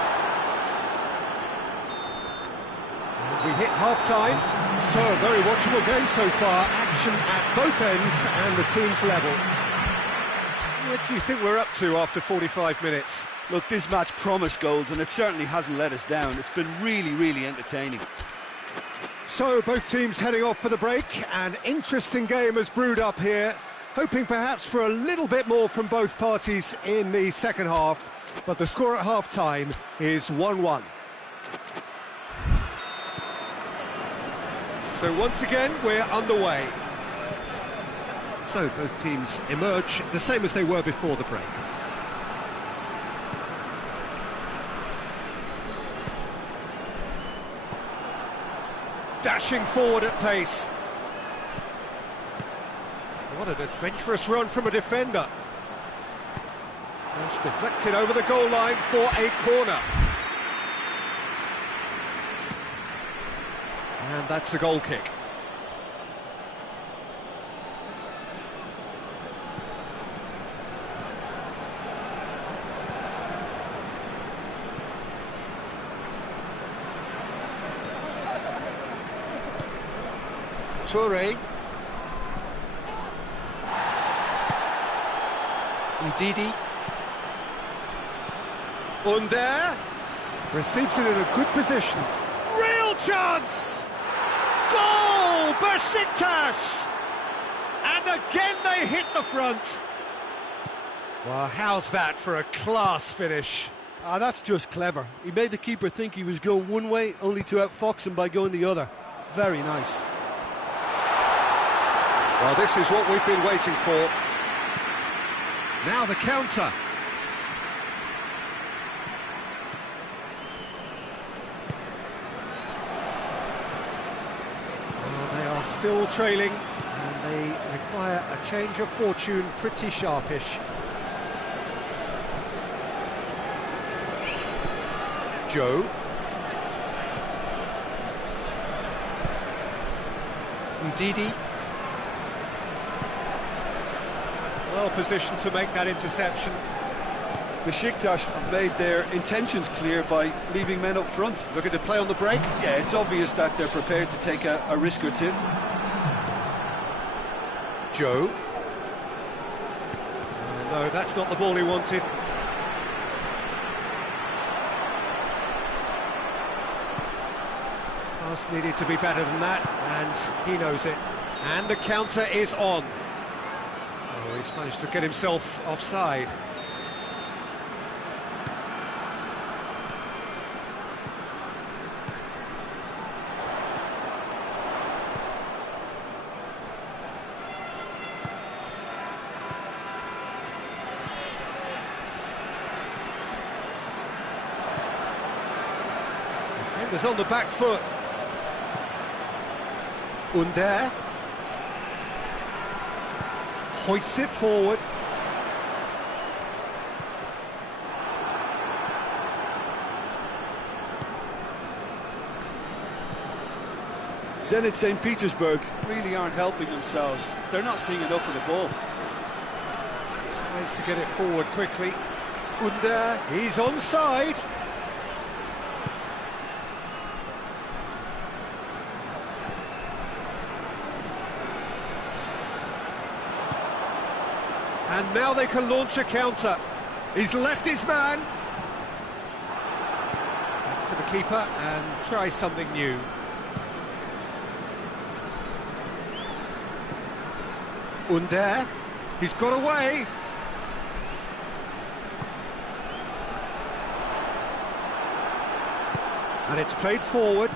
And we hit half-time. So, a very watchable game so far. Action at both ends and the team's level. What do you think we're up to after 45 minutes? Look, this match promised goals, and it certainly hasn't let us down. It's been really, really entertaining. So, both teams heading off for the break. An interesting game has brewed up here. Hoping perhaps for a little bit more from both parties in the second half. But the score at half-time is 1-1. So once again, we're underway. So both teams emerge the same as they were before the break. Dashing forward at pace. What an adventurous run from a defender. Just deflected over the goal line for a corner. And that's a goal kick. Toure. Ndidi. Under. Receives it in a good position. Real chance! Goal! Besiktas! And again they hit the front. Well, how's that for a class finish? Ah, that's just clever. He made the keeper think he was going one way, only to outfox him by going the other. Very nice. Well, this is what we've been waiting for. Now the counter. Well, they are still trailing, and they require a change of fortune pretty sharpish. Joe. Ndidi. Well positioned to make that interception. Besiktas have made their intentions clear by leaving men up front. Looking to play on the break? Yeah, it's obvious that they're prepared to take a risk or two. Joe. No, that's not the ball he wanted. Pass needed to be better than that, and he knows it. And the counter is on. Oh, he's managed to get himself offside. Defenders on the back foot. Under. Hoists it forward. Zenit St. Petersburg really aren't helping themselves. They're not seeing enough of the ball. Tries to get it forward quickly. Under. He's onside. And now they can launch a counter. He's left his man. Back to keeper and try something new. Under, he's got away. And it's played forward.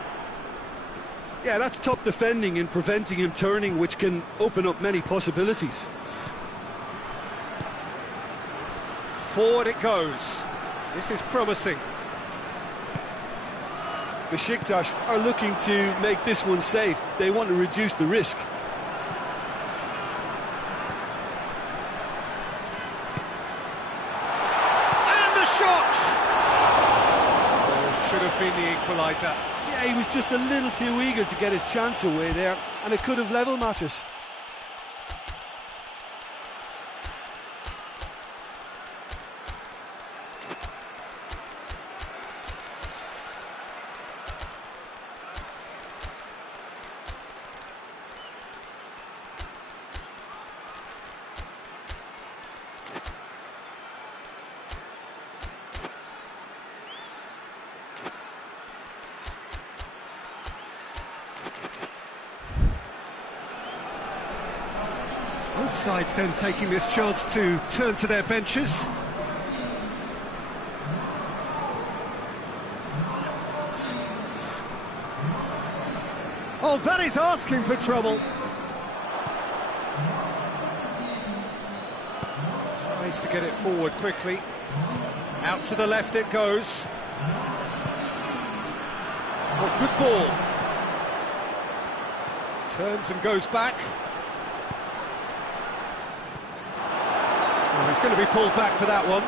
Yeah, that's top defending and preventing him turning, which can open up many possibilities. Forward it goes. This is promising. Besiktas are looking to make this one safe. They want to reduce the risk. And the shot! Oh, should have been the equaliser. Yeah, he was just a little too eager to get his chance away there, and it could have level matters. Both sides then taking this chance to turn to their benches. Oh, that is asking for trouble. Tries to get it forward quickly. Out to the left it goes. Oh, good ball. Turns and goes back. Oh, he's going to be pulled back for that one.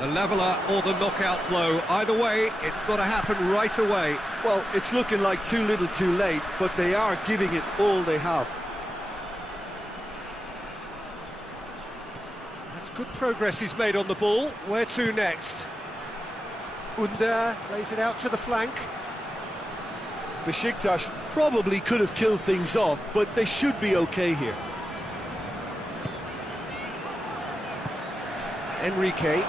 The leveller or the knockout blow. Either way, it's got to happen right away. Well, it's looking like too little too late, but they are giving it all they have. That's good progress he's made on the ball. Where to next? Under plays it out to the flank. Besiktas probably could have killed things off, but they should be okay here. Enrique.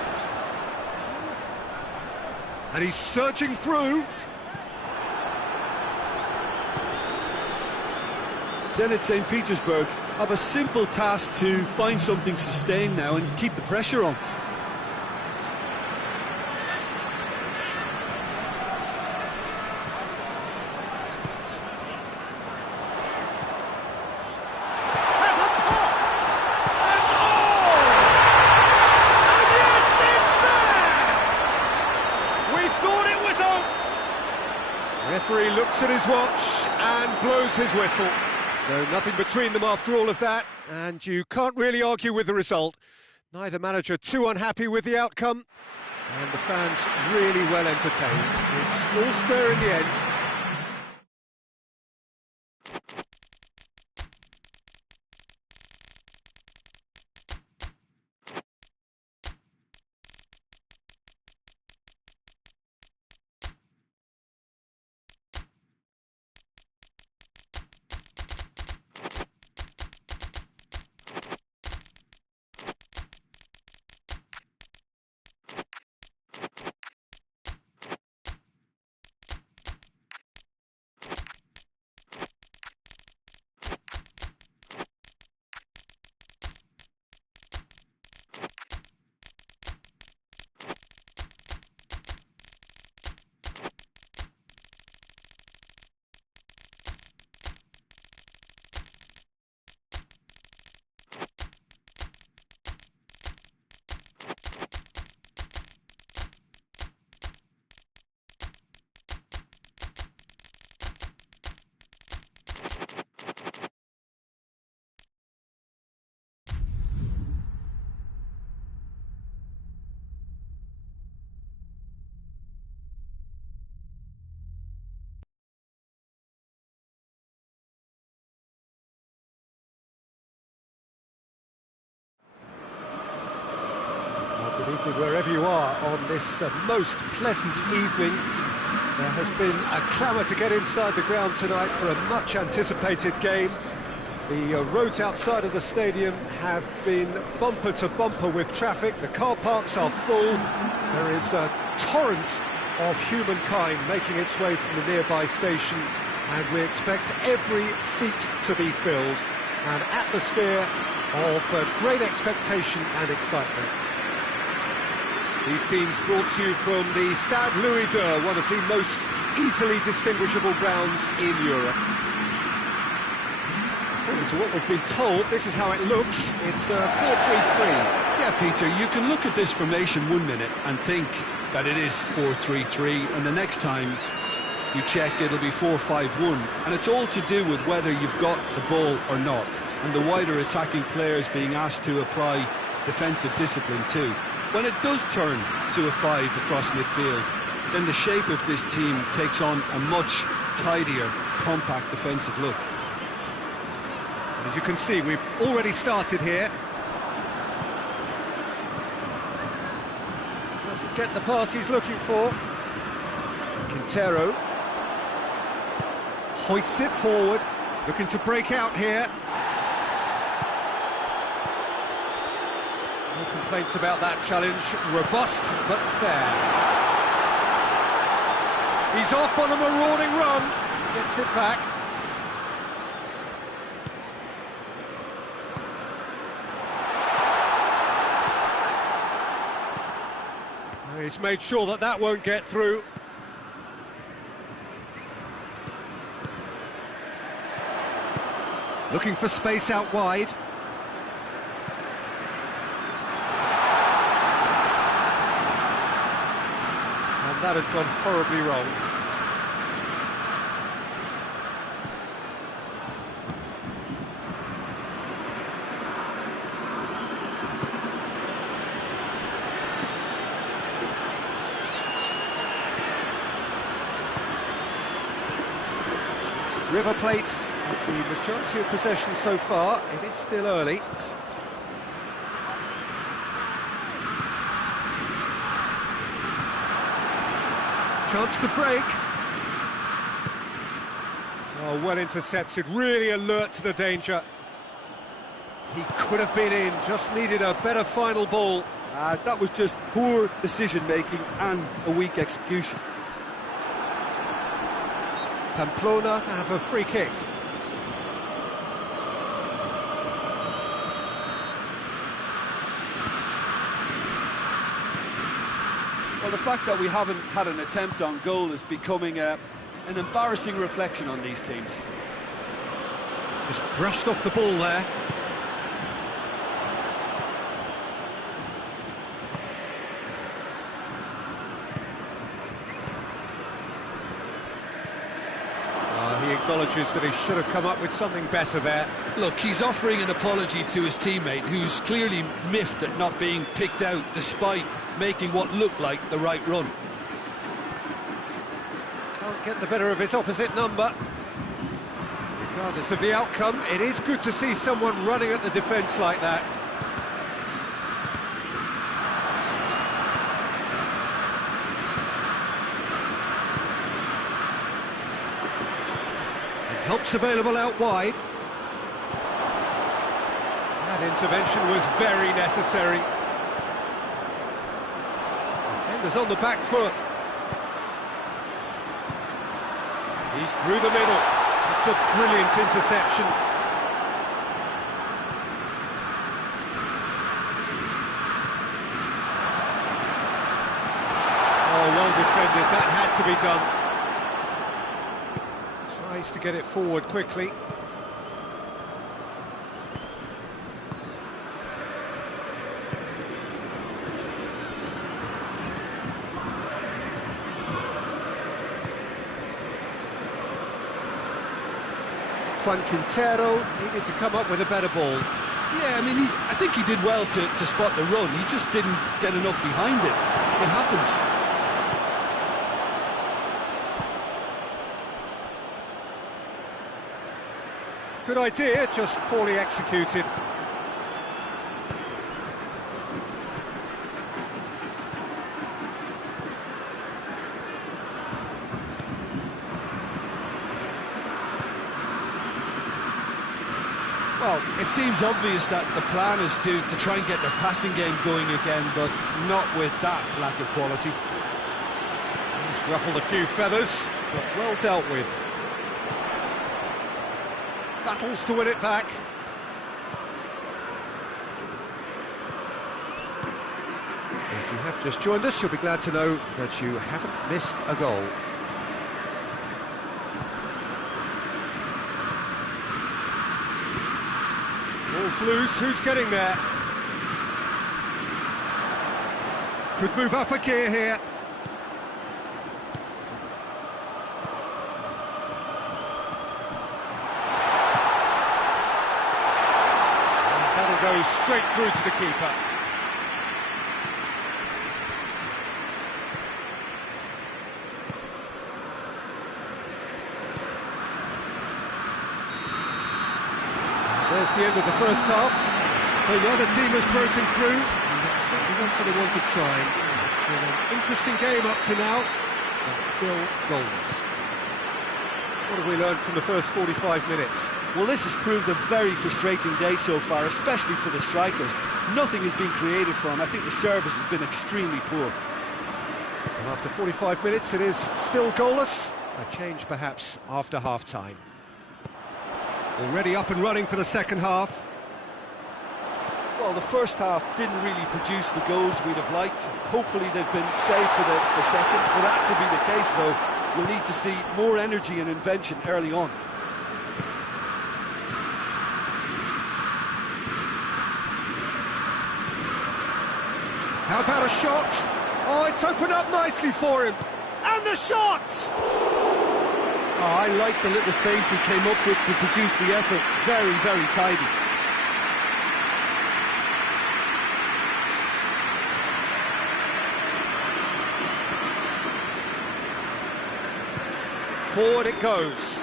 And he's surging through. Zenit St. Petersburg have a simple task to find something sustained now and keep the pressure on. Referee looks at his watch and blows his whistle. So nothing between them after all of that, and you can't really argue with the result. Neither manager too unhappy with the outcome, and the fans really well entertained. It's all square in the end. Good evening wherever you are on this most pleasant evening. There has been a clamour to get inside the ground tonight for a much anticipated game. The roads outside of the stadium have been bumper to bumper with traffic. The car parks are full. There is a torrent of humankind making its way from the nearby station, and we expect every seat to be filled. An atmosphere of great expectation and excitement. These scenes brought to you from the Stade Louis II, one of the most easily distinguishable grounds in Europe. According to what we've been told, this is how it looks. It's 4-3-3. Yeah, Peter, you can look at this formation 1 minute and think that it is 4-3-3, and the next time you check it'll be 4-5-1, and it's all to do with whether you've got the ball or not, and the wider attacking players being asked to apply defensive discipline too. When it does turn to a 5 across midfield, then the shape of this team takes on a much tidier, compact defensive look. As you can see, we've already started here. Doesn't get the pass he's looking for. Quintero hoists it forward, looking to break out here. No complaints about that challenge. Robust but fair. He's off on a marauding run. Gets it back. He's made sure that that won't get through. Looking for space out wide. And that has gone horribly wrong. River Plate, the majority of possession so far. It is still early. Chance to break. Oh, well intercepted, really alert to the danger. He could have been in, just needed a better final ball. That was just poor decision-making and a weak execution. Pamplona have a free kick. Well, the fact that we haven't had an attempt on goal is becoming an embarrassing reflection on these teams. Just brushed off the ball there. He acknowledges that he should have come up with something better there. Look, he's offering an apology to his teammate, who's clearly miffed at not being picked out despite making what looked like the right run. Can't get the better of his opposite number. Regardless of the outcome, it is good to see someone running at the defence like that. Help's available out wide. That intervention was very necessary. Defenders on the back foot. He's through the middle. It's a brilliant interception. Oh, well defended. That had to be done. Tries to get it forward quickly. Juan Quintero needed to come up with a better ball. Yeah, I mean, I think he did well to spot the run. He just didn't get enough behind it. It happens. Good idea, just poorly executed. Well, it seems obvious that the plan is to try and get their passing game going again, but not with that lack of quality. He's ruffled a few feathers, but well dealt with. Battles to win it back. If you have just joined us, you'll be glad to know that you haven't missed a goal. Ball's loose, who's getting there? Could move up a gear here. And that'll go straight through to the keeper. There's the end of the first half. So the other team has broken through. That's certainly not going to want to try. It's been an interesting game up to now, but still goals. What have we learned from the first 45 minutes? Well, this has proved a very frustrating day so far, especially for the strikers. Nothing has been created for them. I think the service has been extremely poor. And after 45 minutes, it is still goalless. A change perhaps after half-time. Already up and running for the second half. Well, the first half didn't really produce the goals we'd have liked. Hopefully they've been saved for the second. For that to be the case, though, we'll need to see more energy and invention early on. How about a shot? Oh, it's opened up nicely for him. And the shot! Oh, I like the little feint he came up with to produce the effort. Very, very tidy. Forward it goes.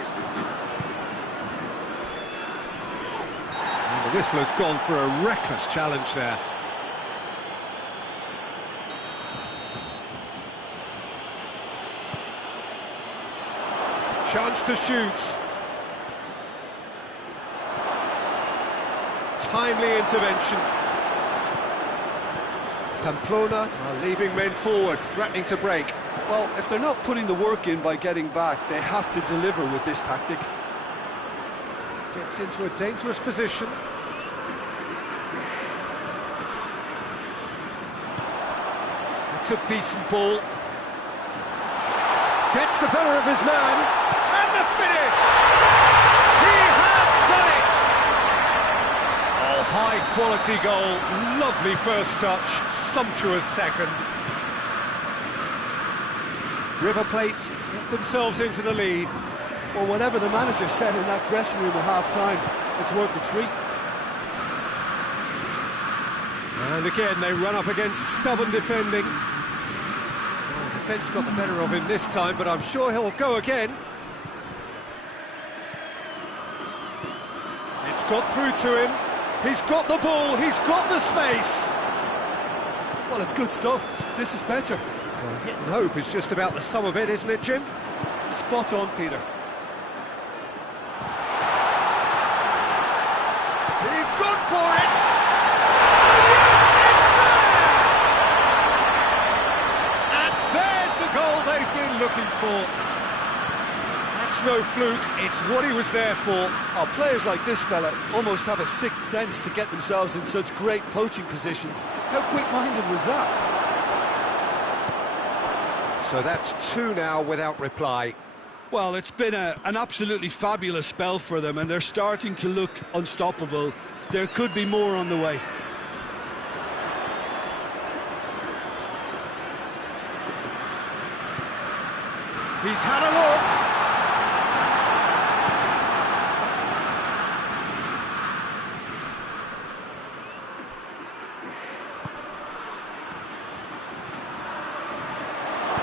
And the whistler's gone for a reckless challenge there. Chance to shoot. Timely intervention. Pamplona are leaving men forward, threatening to break. Well, if they're not putting the work in by getting back, they have to deliver with this tactic. Gets into a dangerous position. It's a decent ball. Gets the better of his man. And the finish! He has done it! Oh, high-quality goal. Lovely first touch. Sumptuous second. River Plate get themselves into the lead. Well, whatever the manager said in that dressing room at half-time, it's worth the treat. And again, they run up against stubborn defending. Well, the defence got the better of him this time, but I'm sure he'll go again. It's got through to him. He's got the ball, he's got the space. Well, it's good stuff. This is better. Well, hit and hope is just about the sum of it, isn't it, Jim? Spot on, Peter. He's gone for it! Yes, it's there! And there's the goal they've been looking for. That's no fluke, it's what he was there for. Oh, players like this fella almost have a sixth sense to get themselves in such great poaching positions. How quick-minded was that? So that's two now without reply. Well, it's been an absolutely fabulous spell for them, and they're starting to look unstoppable. There could be more on the way. He's had a look.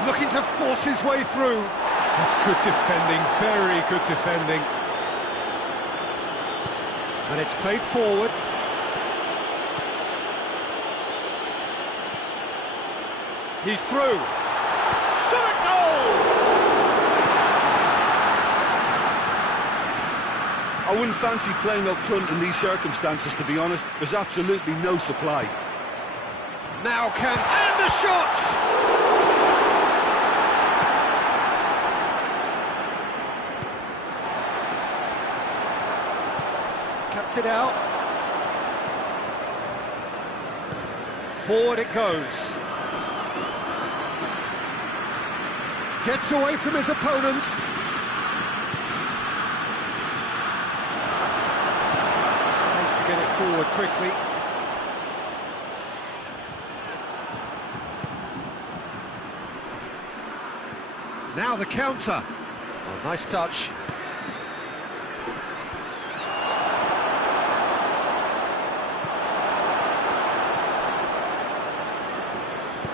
Looking to force his way through. That's good defending, very good defending. And it's played forward. He's through. Shot at goal! I wouldn't fancy playing up front in these circumstances, to be honest. There's absolutely no supply. Now and the shot! Cuts it out. Forward it goes. Gets away from his opponent. Tries to get it forward quickly. Now the counter. Oh, nice touch.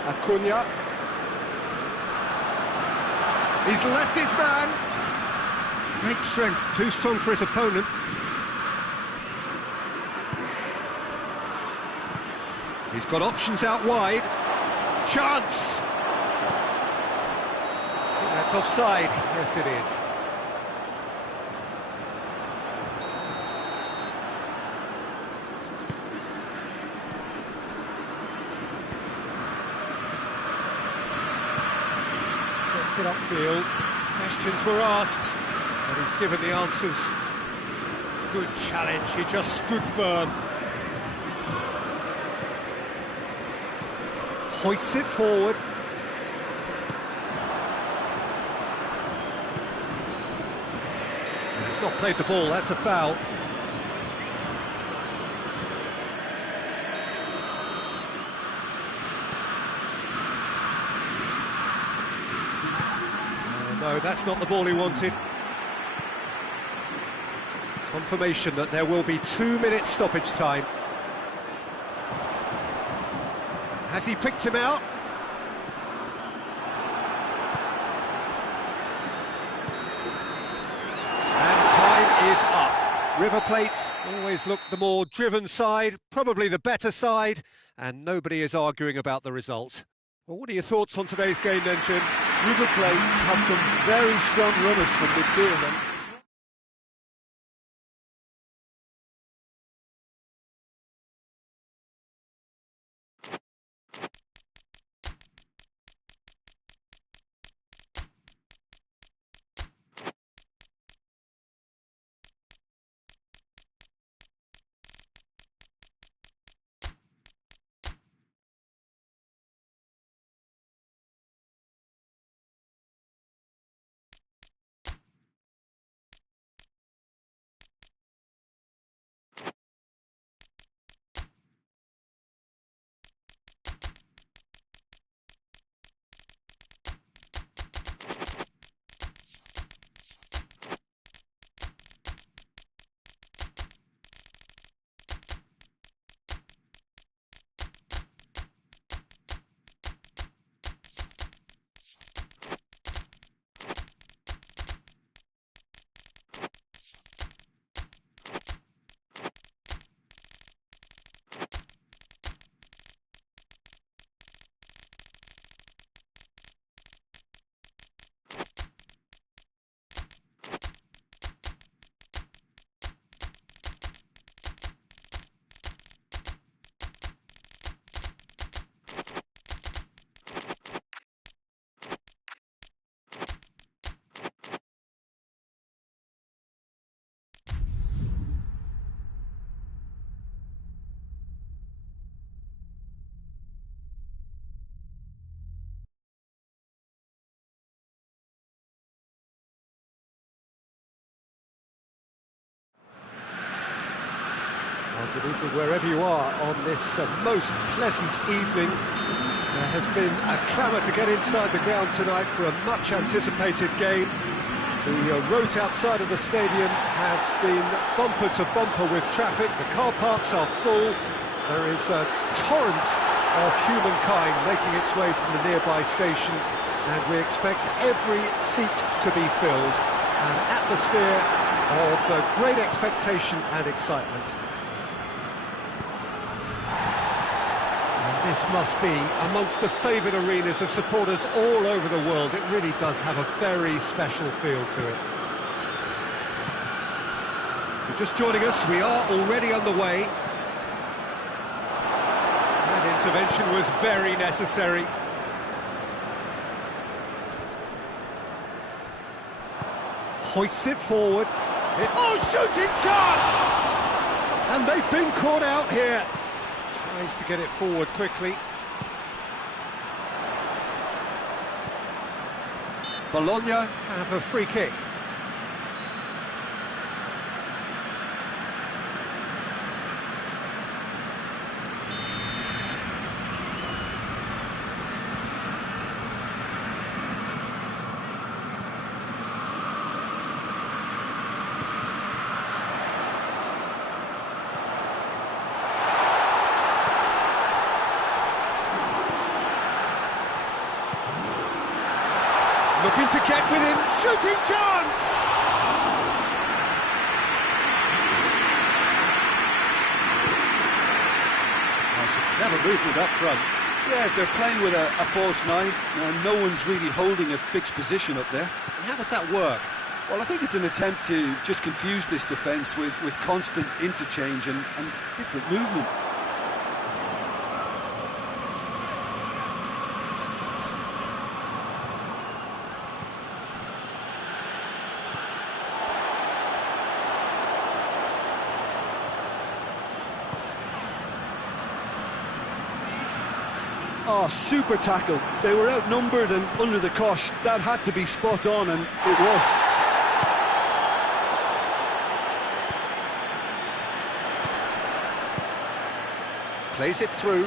Acuna. He's left his man. Great strength, too strong for his opponent. He's got options out wide. Chance! I think that's offside. Yes, it is. Gets it upfield. Questions were asked, but he's given the answers. Good challenge, he just stood firm. Hoists it forward. He's not played the ball, that's a foul. No, that's not the ball he wanted. Confirmation that there will be 2 minutes stoppage time. Has he picked him out? And time is up. River Plate always looked the more driven side, probably the better side, and nobody is arguing about the result. Well, what are your thoughts on today's game then, Jim? River Plate have some very strong runners from midfield. And good evening wherever you are on this most pleasant evening. There has been a clamour to get inside the ground tonight for a much anticipated game. The roads outside of the stadium have been bumper to bumper with traffic. The car parks are full. There is a torrent of humankind making its way from the nearby station, and we expect every seat to be filled. An atmosphere of great expectation and excitement. This must be amongst the favoured arenas of supporters all over the world. It really does have a very special feel to it. Just joining us, we are already underway. That intervention was very necessary. Hoists it forward. Oh, shooting chance! And they've been caught out here. Tries to get it forward quickly. Bologna have a free kick. Looking to get within, shooting chance! That's a clever movement up front. Yeah, they're playing with a false nine, and no one's really holding a fixed position up there. And how does that work? Well, I think it's an attempt to just confuse this defence with constant interchange and different movement. Oh, super tackle. They were outnumbered and under the cosh. That had to be spot on, and it was. Plays it through.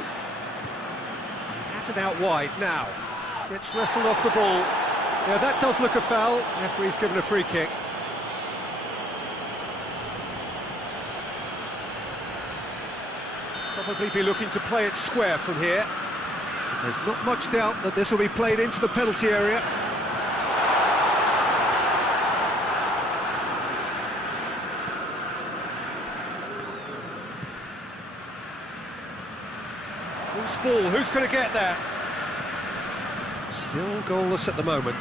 Has it out wide now. Gets wrestled off the ball. Yeah, that does look a foul. Referee's given a free kick. Probably be looking to play it square from here. There's not much doubt that this will be played into the penalty area. Loose ball, who's going to get there? Still goalless at the moment.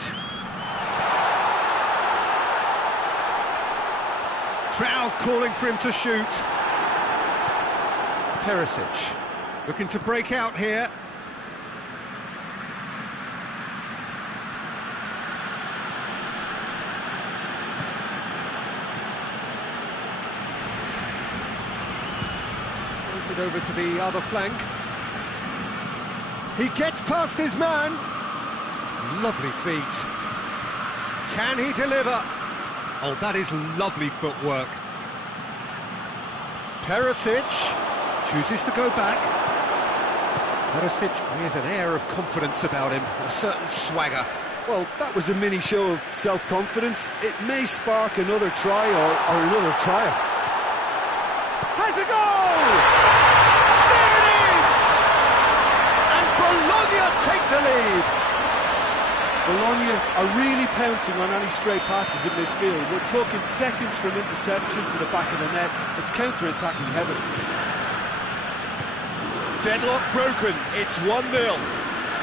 Trout calling for him to shoot. Perisic looking to break out here. It over to the other flank. He gets past his man. Lovely feet. Can he deliver? Oh, that is lovely footwork. Perisic chooses to go back. Perisic with an air of confidence about him, a certain swagger. Well, that was a mini show of self-confidence. It may spark another try or another trial. Has a goal! Bologna take the lead. Bologna are really pouncing on any stray passes in midfield. We're talking seconds from interception to the back of the net. It's counter-attacking heaven. Deadlock broken. It's 1-0.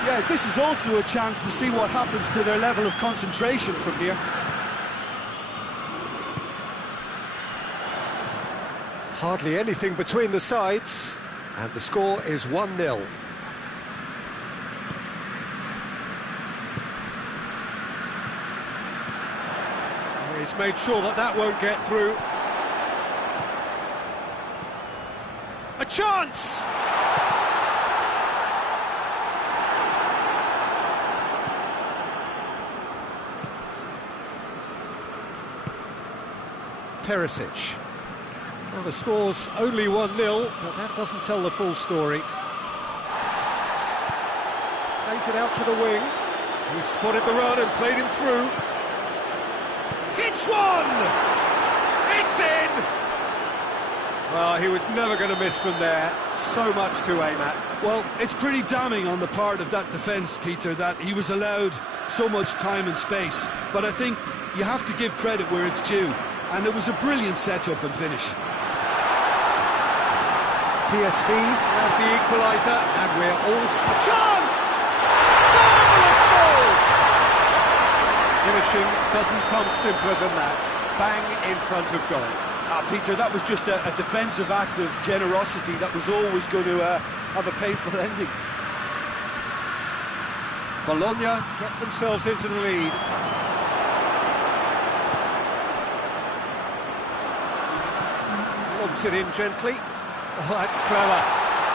Yeah, this is also a chance to see what happens to their level of concentration from here. Hardly anything between the sides, and the score is 1-0. He's made sure that that won't get through. A chance! Perisic. Well, the score's only 1-0, but that doesn't tell the full story. Plays it out to the wing. He's spotted the run and played him through. Hits one! It's in! Well, he was never going to miss from there. So much to aim at. Well, it's pretty damning on the part of that defence, Peter, that he was allowed so much time and space. But I think you have to give credit where it's due. And it was a brilliant setup and finish. PSV have the equaliser, and we're all... Chance! Marvellous goal! Finishing doesn't come simpler than that. Bang in front of goal. Peter, that was just a defensive act of generosity that was always going to have a painful ending. Bologna get themselves into the lead. Lobs it in gently. Oh, that's clever.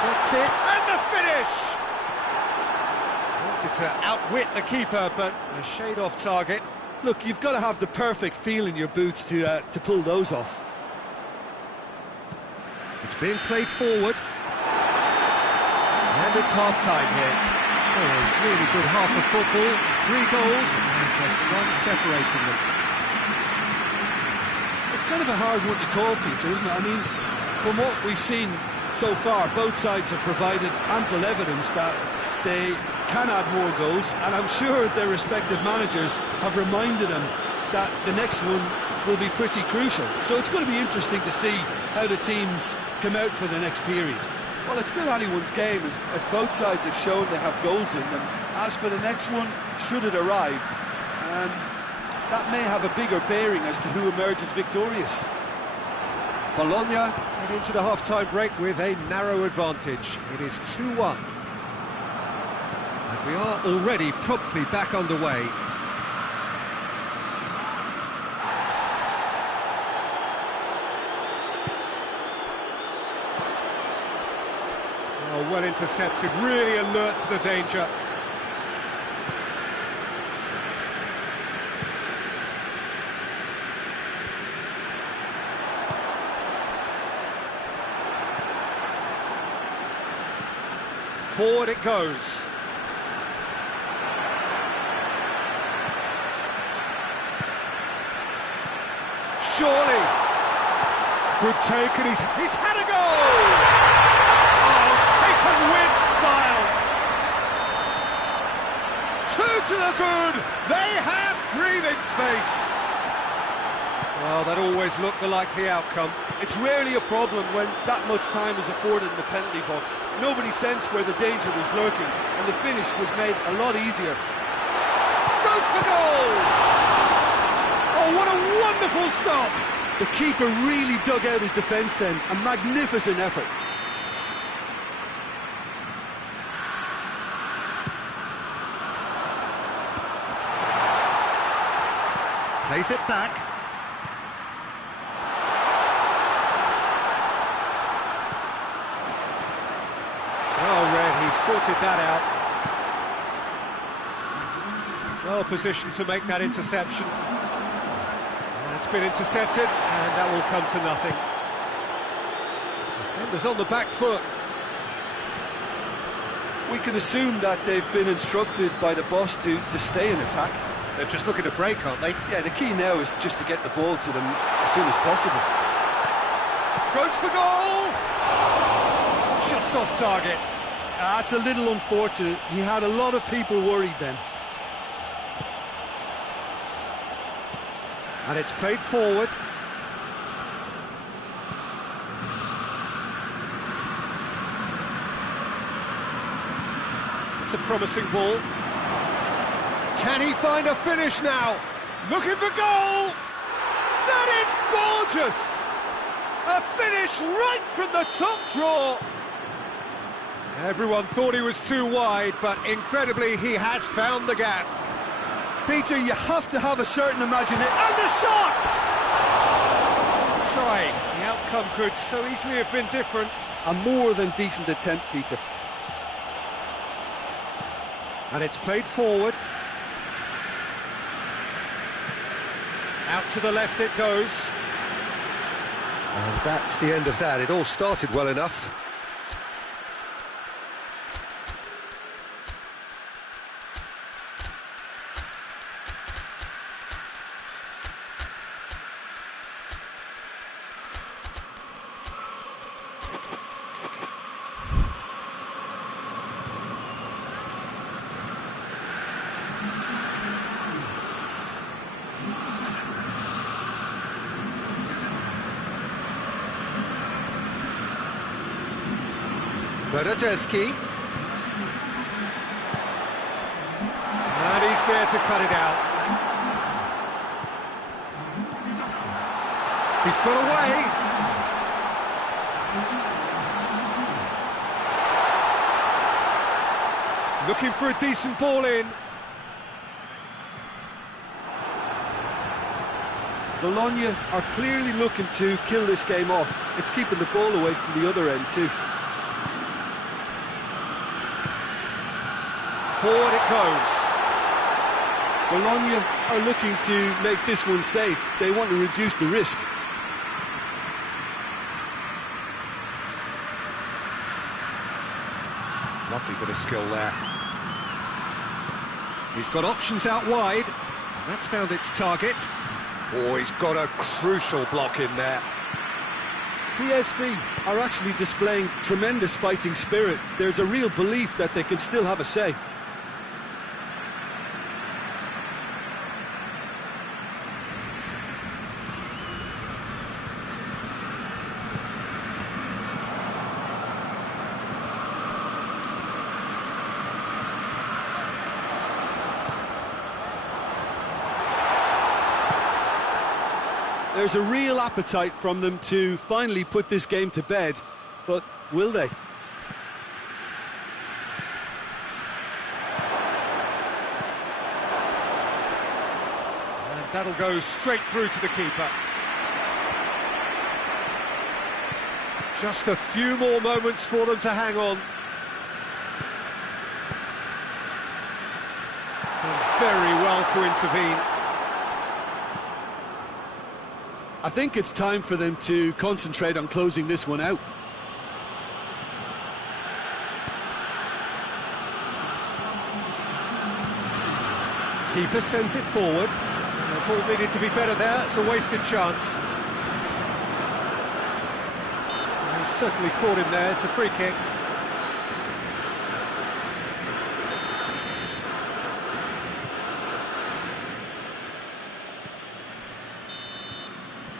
That's it, and the finish! Wanted to outwit the keeper, but a shade off target. Look, you've got to have the perfect feel in your boots to pull those off. It's being played forward. And it's half-time here. So a really good half of football. 3 goals and just one separating them. It's kind of a hard one to call, Peter, isn't it? I mean, from what we've seen so far, both sides have provided ample evidence that they can add more goals, and I'm sure their respective managers have reminded them that the next one will be pretty crucial. So it's going to be interesting to see how the teams come out for the next period. Well, it's still anyone's game, as both sides have shown they have goals in them. As for the next one, should it arrive, that may have a bigger bearing as to who emerges victorious. Bologna head into the half-time break with a narrow advantage. It is 2-1. And we are already promptly back underway. Well intercepted, really alert to the danger. Forward it goes. Surely. Good take, and he's had a goal! Taken with style. 2 to the good. They have breathing space. Well, that always looked the likely outcome. It's rarely a problem when that much time is afforded in the penalty box. Nobody sensed where the danger was lurking, and the finish was made a lot easier. Goes for goal! Oh, what a wonderful stop! The keeper really dug out his defence then. A magnificent effort. Plays it back. Well read, he sorted that out. Well positioned to make that interception. It's been intercepted, and that will come to nothing. Defenders on the back foot. We can assume that they've been instructed by the boss to stay in attack. They're just looking to break, aren't they? Yeah, the key now is just to get the ball to them as soon as possible. Goes for goal! Just off target. That's a little unfortunate. He had a lot of people worried then. And it's played forward. It's a promising ball. Can he find a finish now? Looking for goal! That is gorgeous! A finish right from the top draw! Everyone thought he was too wide, but incredibly he has found the gap. Peter, you have to have a certain imagination. And the shot! Try. The outcome could so easily have been different. A more than decent attempt, Peter. And it's played forward. Out to the left it goes. And that's the end of that. It all started well enough. Bernardeschi. And he's there to cut it out. He's got away. Looking for a decent ball in. Bologna are clearly looking to kill this game off. It's keeping the ball away from the other end too. Forward it goes. Bologna are looking to make this one safe. They want to reduce the risk. Lovely bit of skill there. He's got options out wide. And that's found its target. Oh, he's got a crucial block in there. PSV are actually displaying tremendous fighting spirit. There's a real belief that they can still have a say. There's a real appetite from them to finally put this game to bed, but will they? And that'll go straight through to the keeper. Just a few more moments for them to hang on. Done very well to intervene. I think it's time for them to concentrate on closing this one out. Keeper sends it forward. The ball needed to be better there. It's a wasted chance. He certainly caught him there. It's a free kick.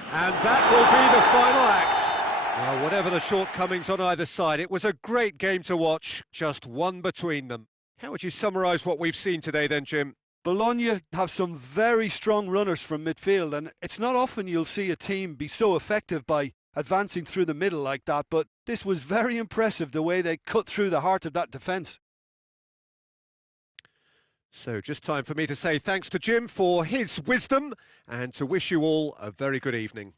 And that will be the final act. Well, whatever the shortcomings on either side, it was a great game to watch, just one between them. How would you summarise what we've seen today then, Jim? Bologna have some very strong runners from midfield, and it's not often you'll see a team be so effective by advancing through the middle like that, but this was very impressive, the way they cut through the heart of that defence. So just time for me to say thanks to Jim for his wisdom and to wish you all a very good evening.